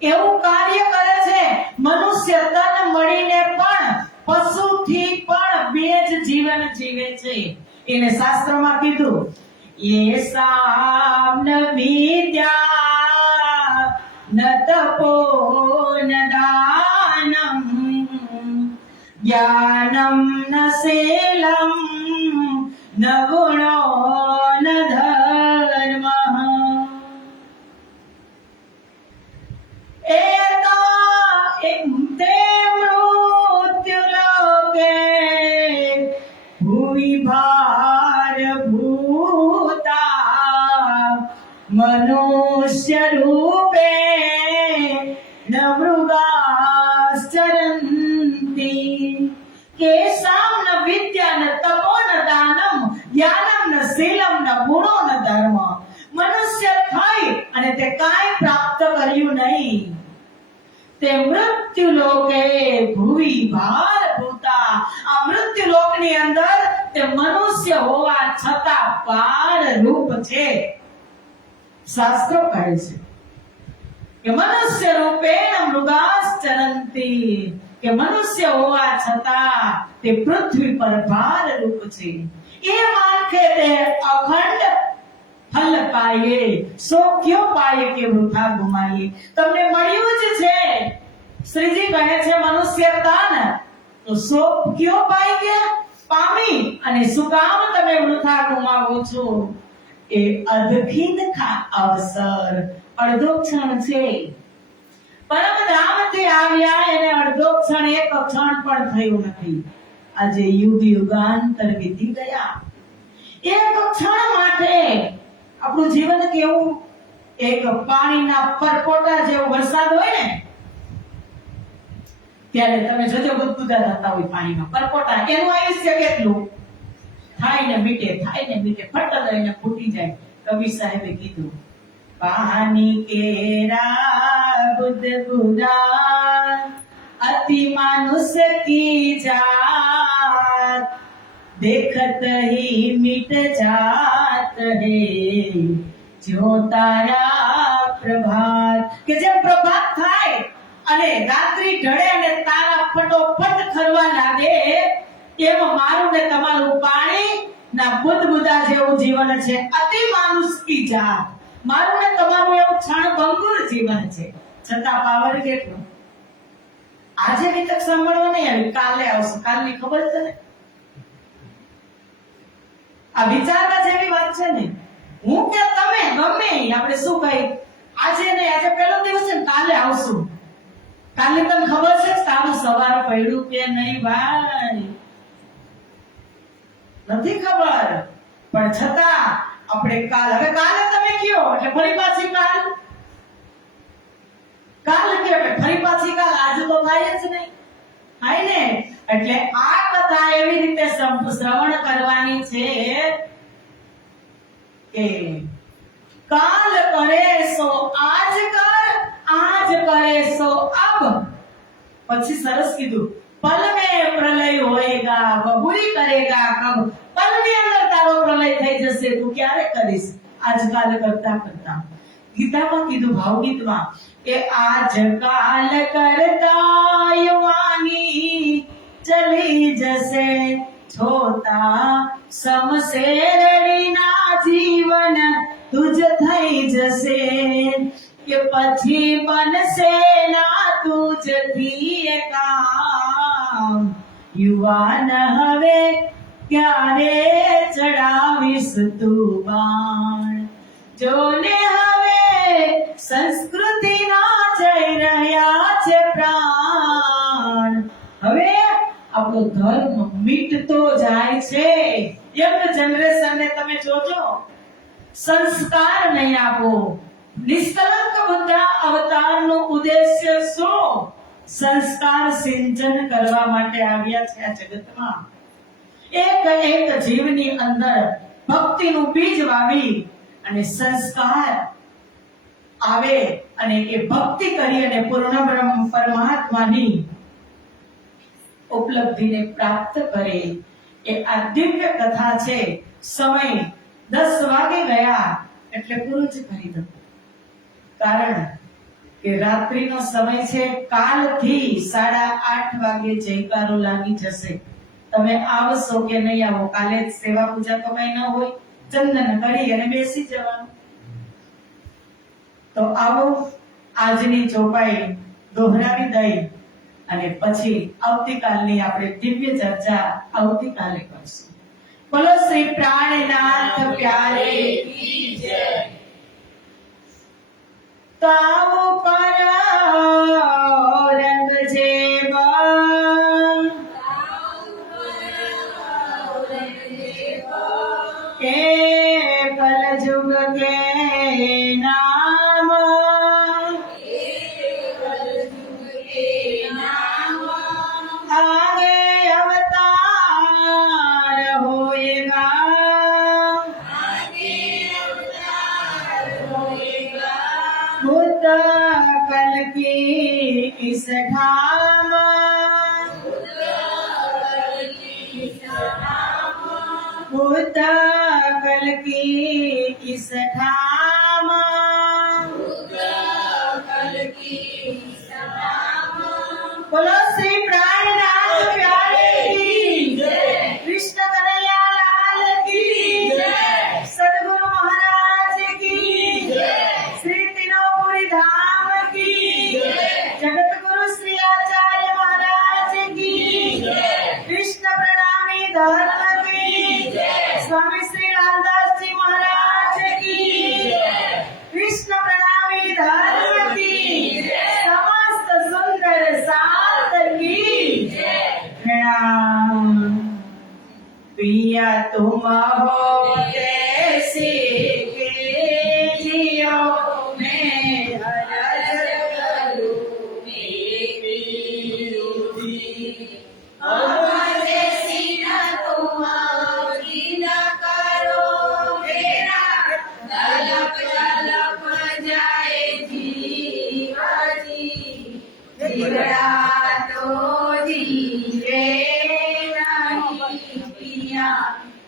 એવું કાર્ય કરે છે. મનુષ્ય તન મળીને પણ પશુથી પણ બે જ જીવન જીવે છે. એને શાસ્ત્રમાં કીધું યેસામ ન વિદ્યા ન તપો ન દાનમ જ્ઞાનમ ન શીલમ ન ગુણો ન ધર્મ. તે મૃત્યુ લોકે ભૂમિ ભાર ભૂતા મનુષ્ય રૂપે ન મૃગાશ્ચરંતી. કે સામ ન વિદ્યા ન તપો ન દાનમ જ્ઞાનમ ન શીલમ ન ગુણો ન ધર્મ. મનુષ્ય થઈ અને તે કાંઈ પ્રાપ્ત કર્યું નહીં. તે મૃત્યુ લોકે ભૂમિ ભાર ભૂતા. આ મૃત્યુ લોકની અંદર તે મનુષ્ય હોવા છતાં ભાર રૂપ છે. શાસ્ત્રો કહે છે કે મનુષ્ય રૂપેણ મૃગાશ્ચરંતી. કે મનુષ્ય હોવા છતાં તે પૃથ્વી પર ભાર રૂપ છે. એ માનખે તે અખંડ ફલ પાયે સો ક્યો પાયે કે વૃથા ગુમાયે. તમને મળ્યું જ છે. શ્રીજી કહે છે મનુષ્ય તન તો સો ક્યો પાઈ ગયા પામી અને શું કામ તમે વૃથા ગુમાવો છો? એ અદખીન અવસર અડધો ક્ષણ છે. પરમધામથી આવ્યા એને અડધો ક્ષણ એક ક્ષણ પણ થયું નથી. આજે યુગ યુગાંતર વીતી ગયા. એક ક્ષણ માટે આપણું જીવન કેવું? એક પાણીના પરપોટા જેવો વરસાદ હોય ને ત્યારે તમે જોજો ગુદગુદા થતા હોય પાણીમાં પરપોટા. એનું આયુષ્ય કેટલું? થાય ને મીટે ફટ દઈને ફૂટી જાય. કવિ સાહેબે કીધું પાણી કેરા ગુદગુદા અતિ માનુષ કી જાત देखत ही मिट जात है जो तारा प्रभात. કે જેમ પ્રભાત થાય અને રાત્રિ ઢળે અને તારા ફટોફટ ખરવા લાગે એમ મારું ને તમારું પાણી ના બુદબુદા જેવું જીવન છે. અતિ માનુષ કી જાત. મારું ને તમારું એવું ક્ષણભંગુર જીવન છે, છતાં પાવર કેટલો. આજે વિતક સાંભળવા નહીં આવી, કાલે આવશે. કાલની ખબર છે ને? આ વિચારવા જેવી વાત છે ને. હું કે તમે ગમે આપણે શું કહી આજે ને આજે પહેલો દિવસ છે ને કાલે આવશું. કાલે તને ખબર છે તારું સવાર પડ્યું કે નહીં ભાઈ? નથી ખબર. પણ છતાં આપણે હવે કાલે તમે કયો એટલે ફરી પાછી કાલ કયો એટલે ફરી પાછી કાલ, આજે તો થાય જ નહીં, થાય ને? એટલે આ કથા એવી રીતે શ્રવણ કરવાની છે કે કાલ કરે સો આજ કર, આજ કરે સો અબ. પછી સરસ કીધું, પલ में प्रलय होएगा बबुरी करेगा कब. પલ ની અંદર તારો પ્રલય થઈ જશે, તું ક્યારે કરીશ? આજકાલ કરતા કરતા. ગીતામાં કીધું, ભાવગીતમાં, કે આજકાલ કરતા યુવાની ચલી જશે છોતા સમશેરડીના જીવન તુજ થઈ જશે, કે પછી બનશે ના તુજથી કામ. યુવાન હવે ક્યારે ચડાવીશ તું બાણ, જોને હવે સંસ્કૃતિના જઈ રહ્યા છે પ્રાણ. હવે આપણો ધર્મ મીટતો જાય છે. યંગ જનરેશનને તમે જોજો, સંસ્કાર નહીં આપો. નિષ્કલંક બુદ્ધ અવતારનો ઉદ્દેશ્ય શું? સંસ્કાર સિંચન કરવા માટે આવ્યા છે આ જગતમાં. એક એક જીવની અંદર ભક્તિનું બીજ વાવી અને સંસ્કાર આવે અને એ ભક્તિ કરી અને પૂર્ણ બ્રહ્મ પરમાત્માની ઉપલબ્ધિને પ્રાપ્ત કરે. એ આ દિવ્ય કથા છે. સમય 10 વાગી ગયા એટલે પૂરું જ કરી દો, કારણ કે રાત્રિનો સમય છે. કાલથી 8:30 વાગે જયકારો લાગી જશે. તમે આવશો કે નહીં આવો, કાલે સેવા પૂજા તો કઈ ન હોય, ચંદન કરી અને બેસી જવાનું. તો આવો, આજની ચોપાઈ દોહરાવી દઈ અને પછી આવતીકાલની આપણે દિવ્ય ચર્ચા આવતીકાલે કરશું. બોલો શ્રી પ્રાણનાથ પ્યારે કી જય. તાવ પર રંગ જેવા કે કલયુગ કે નામ, आगे अवतार होएगा, बुद्ध कल की इस ठाम, बुद्ध कल की इस ठाम, बोलो श्री प्राणनाथ प्यारे की जय, कृष्ण कन्हैया लाल की जय, सद्गुरु महाराज की जय, श्री तीनोपुरी धाम की जय, जगत गुरु श्री आचार्य महाराज की जय, कृष्ण प्रणामी धर्म की जय, स्वामी श्री रामदास जी महाराज की जय, कृष्ण प्रणामी धर्म की जय, समस्त सुंदर सात की जय। प्रणाम। पिया तुम हो देसी के जियो में हरज करूं मेरी रुधि, हमारे सीना तुम्हारी न करो मेरा, तलप तलप जाए जीवाजी, बिगड़ा तो जीवे नहीं पिया,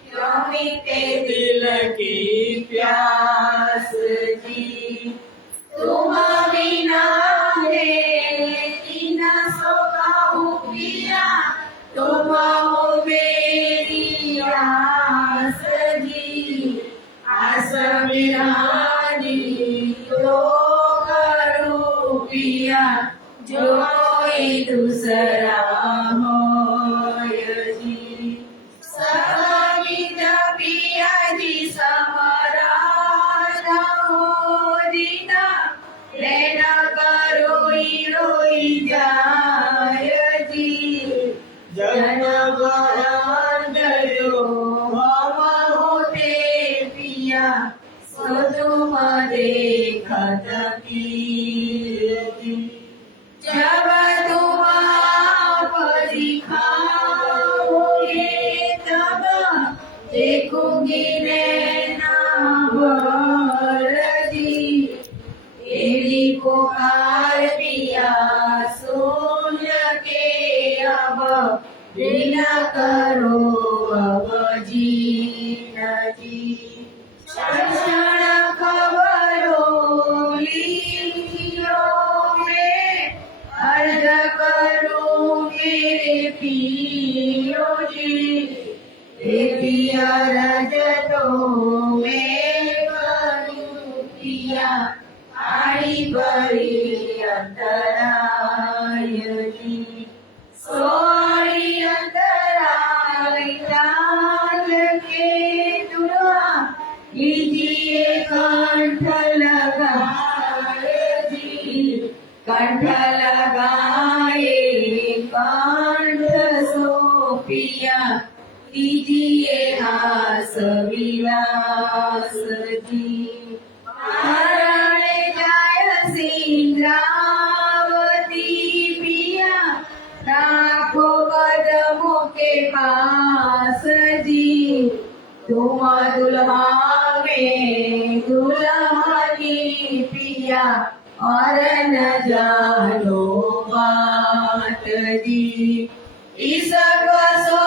क्यों मिटे दिल की प्यास जी, तुम बिना मेरी न सो कहूं पिया, तुम हो मेरी आस जी, आस बिरानी तो करूं पिया, जो दूसरा होय जी, समित पिया जी समराना हो दीना, लेना करो रोई जाय जी, जन गण दयो हम होते हार पिया शून्य के अब दिन करो अब जी क्षण खबरों लिखियो में अर्ज करूं मेरे पियो जी पिया रजतो में करूं पिया आड़ी बड़ी अंतराय जी सोई अंतराय लाल के दुआ लीजिए कंठ लगाए जी कंठ लगाए कंठ सोपिया कीजिए आस विलास जी महाराणे जाय सिंद्रावती पिया राखो कदमों के पास जी तुम दुल्हा में दुल्हनी पिया और न जानो बात जी इस बसो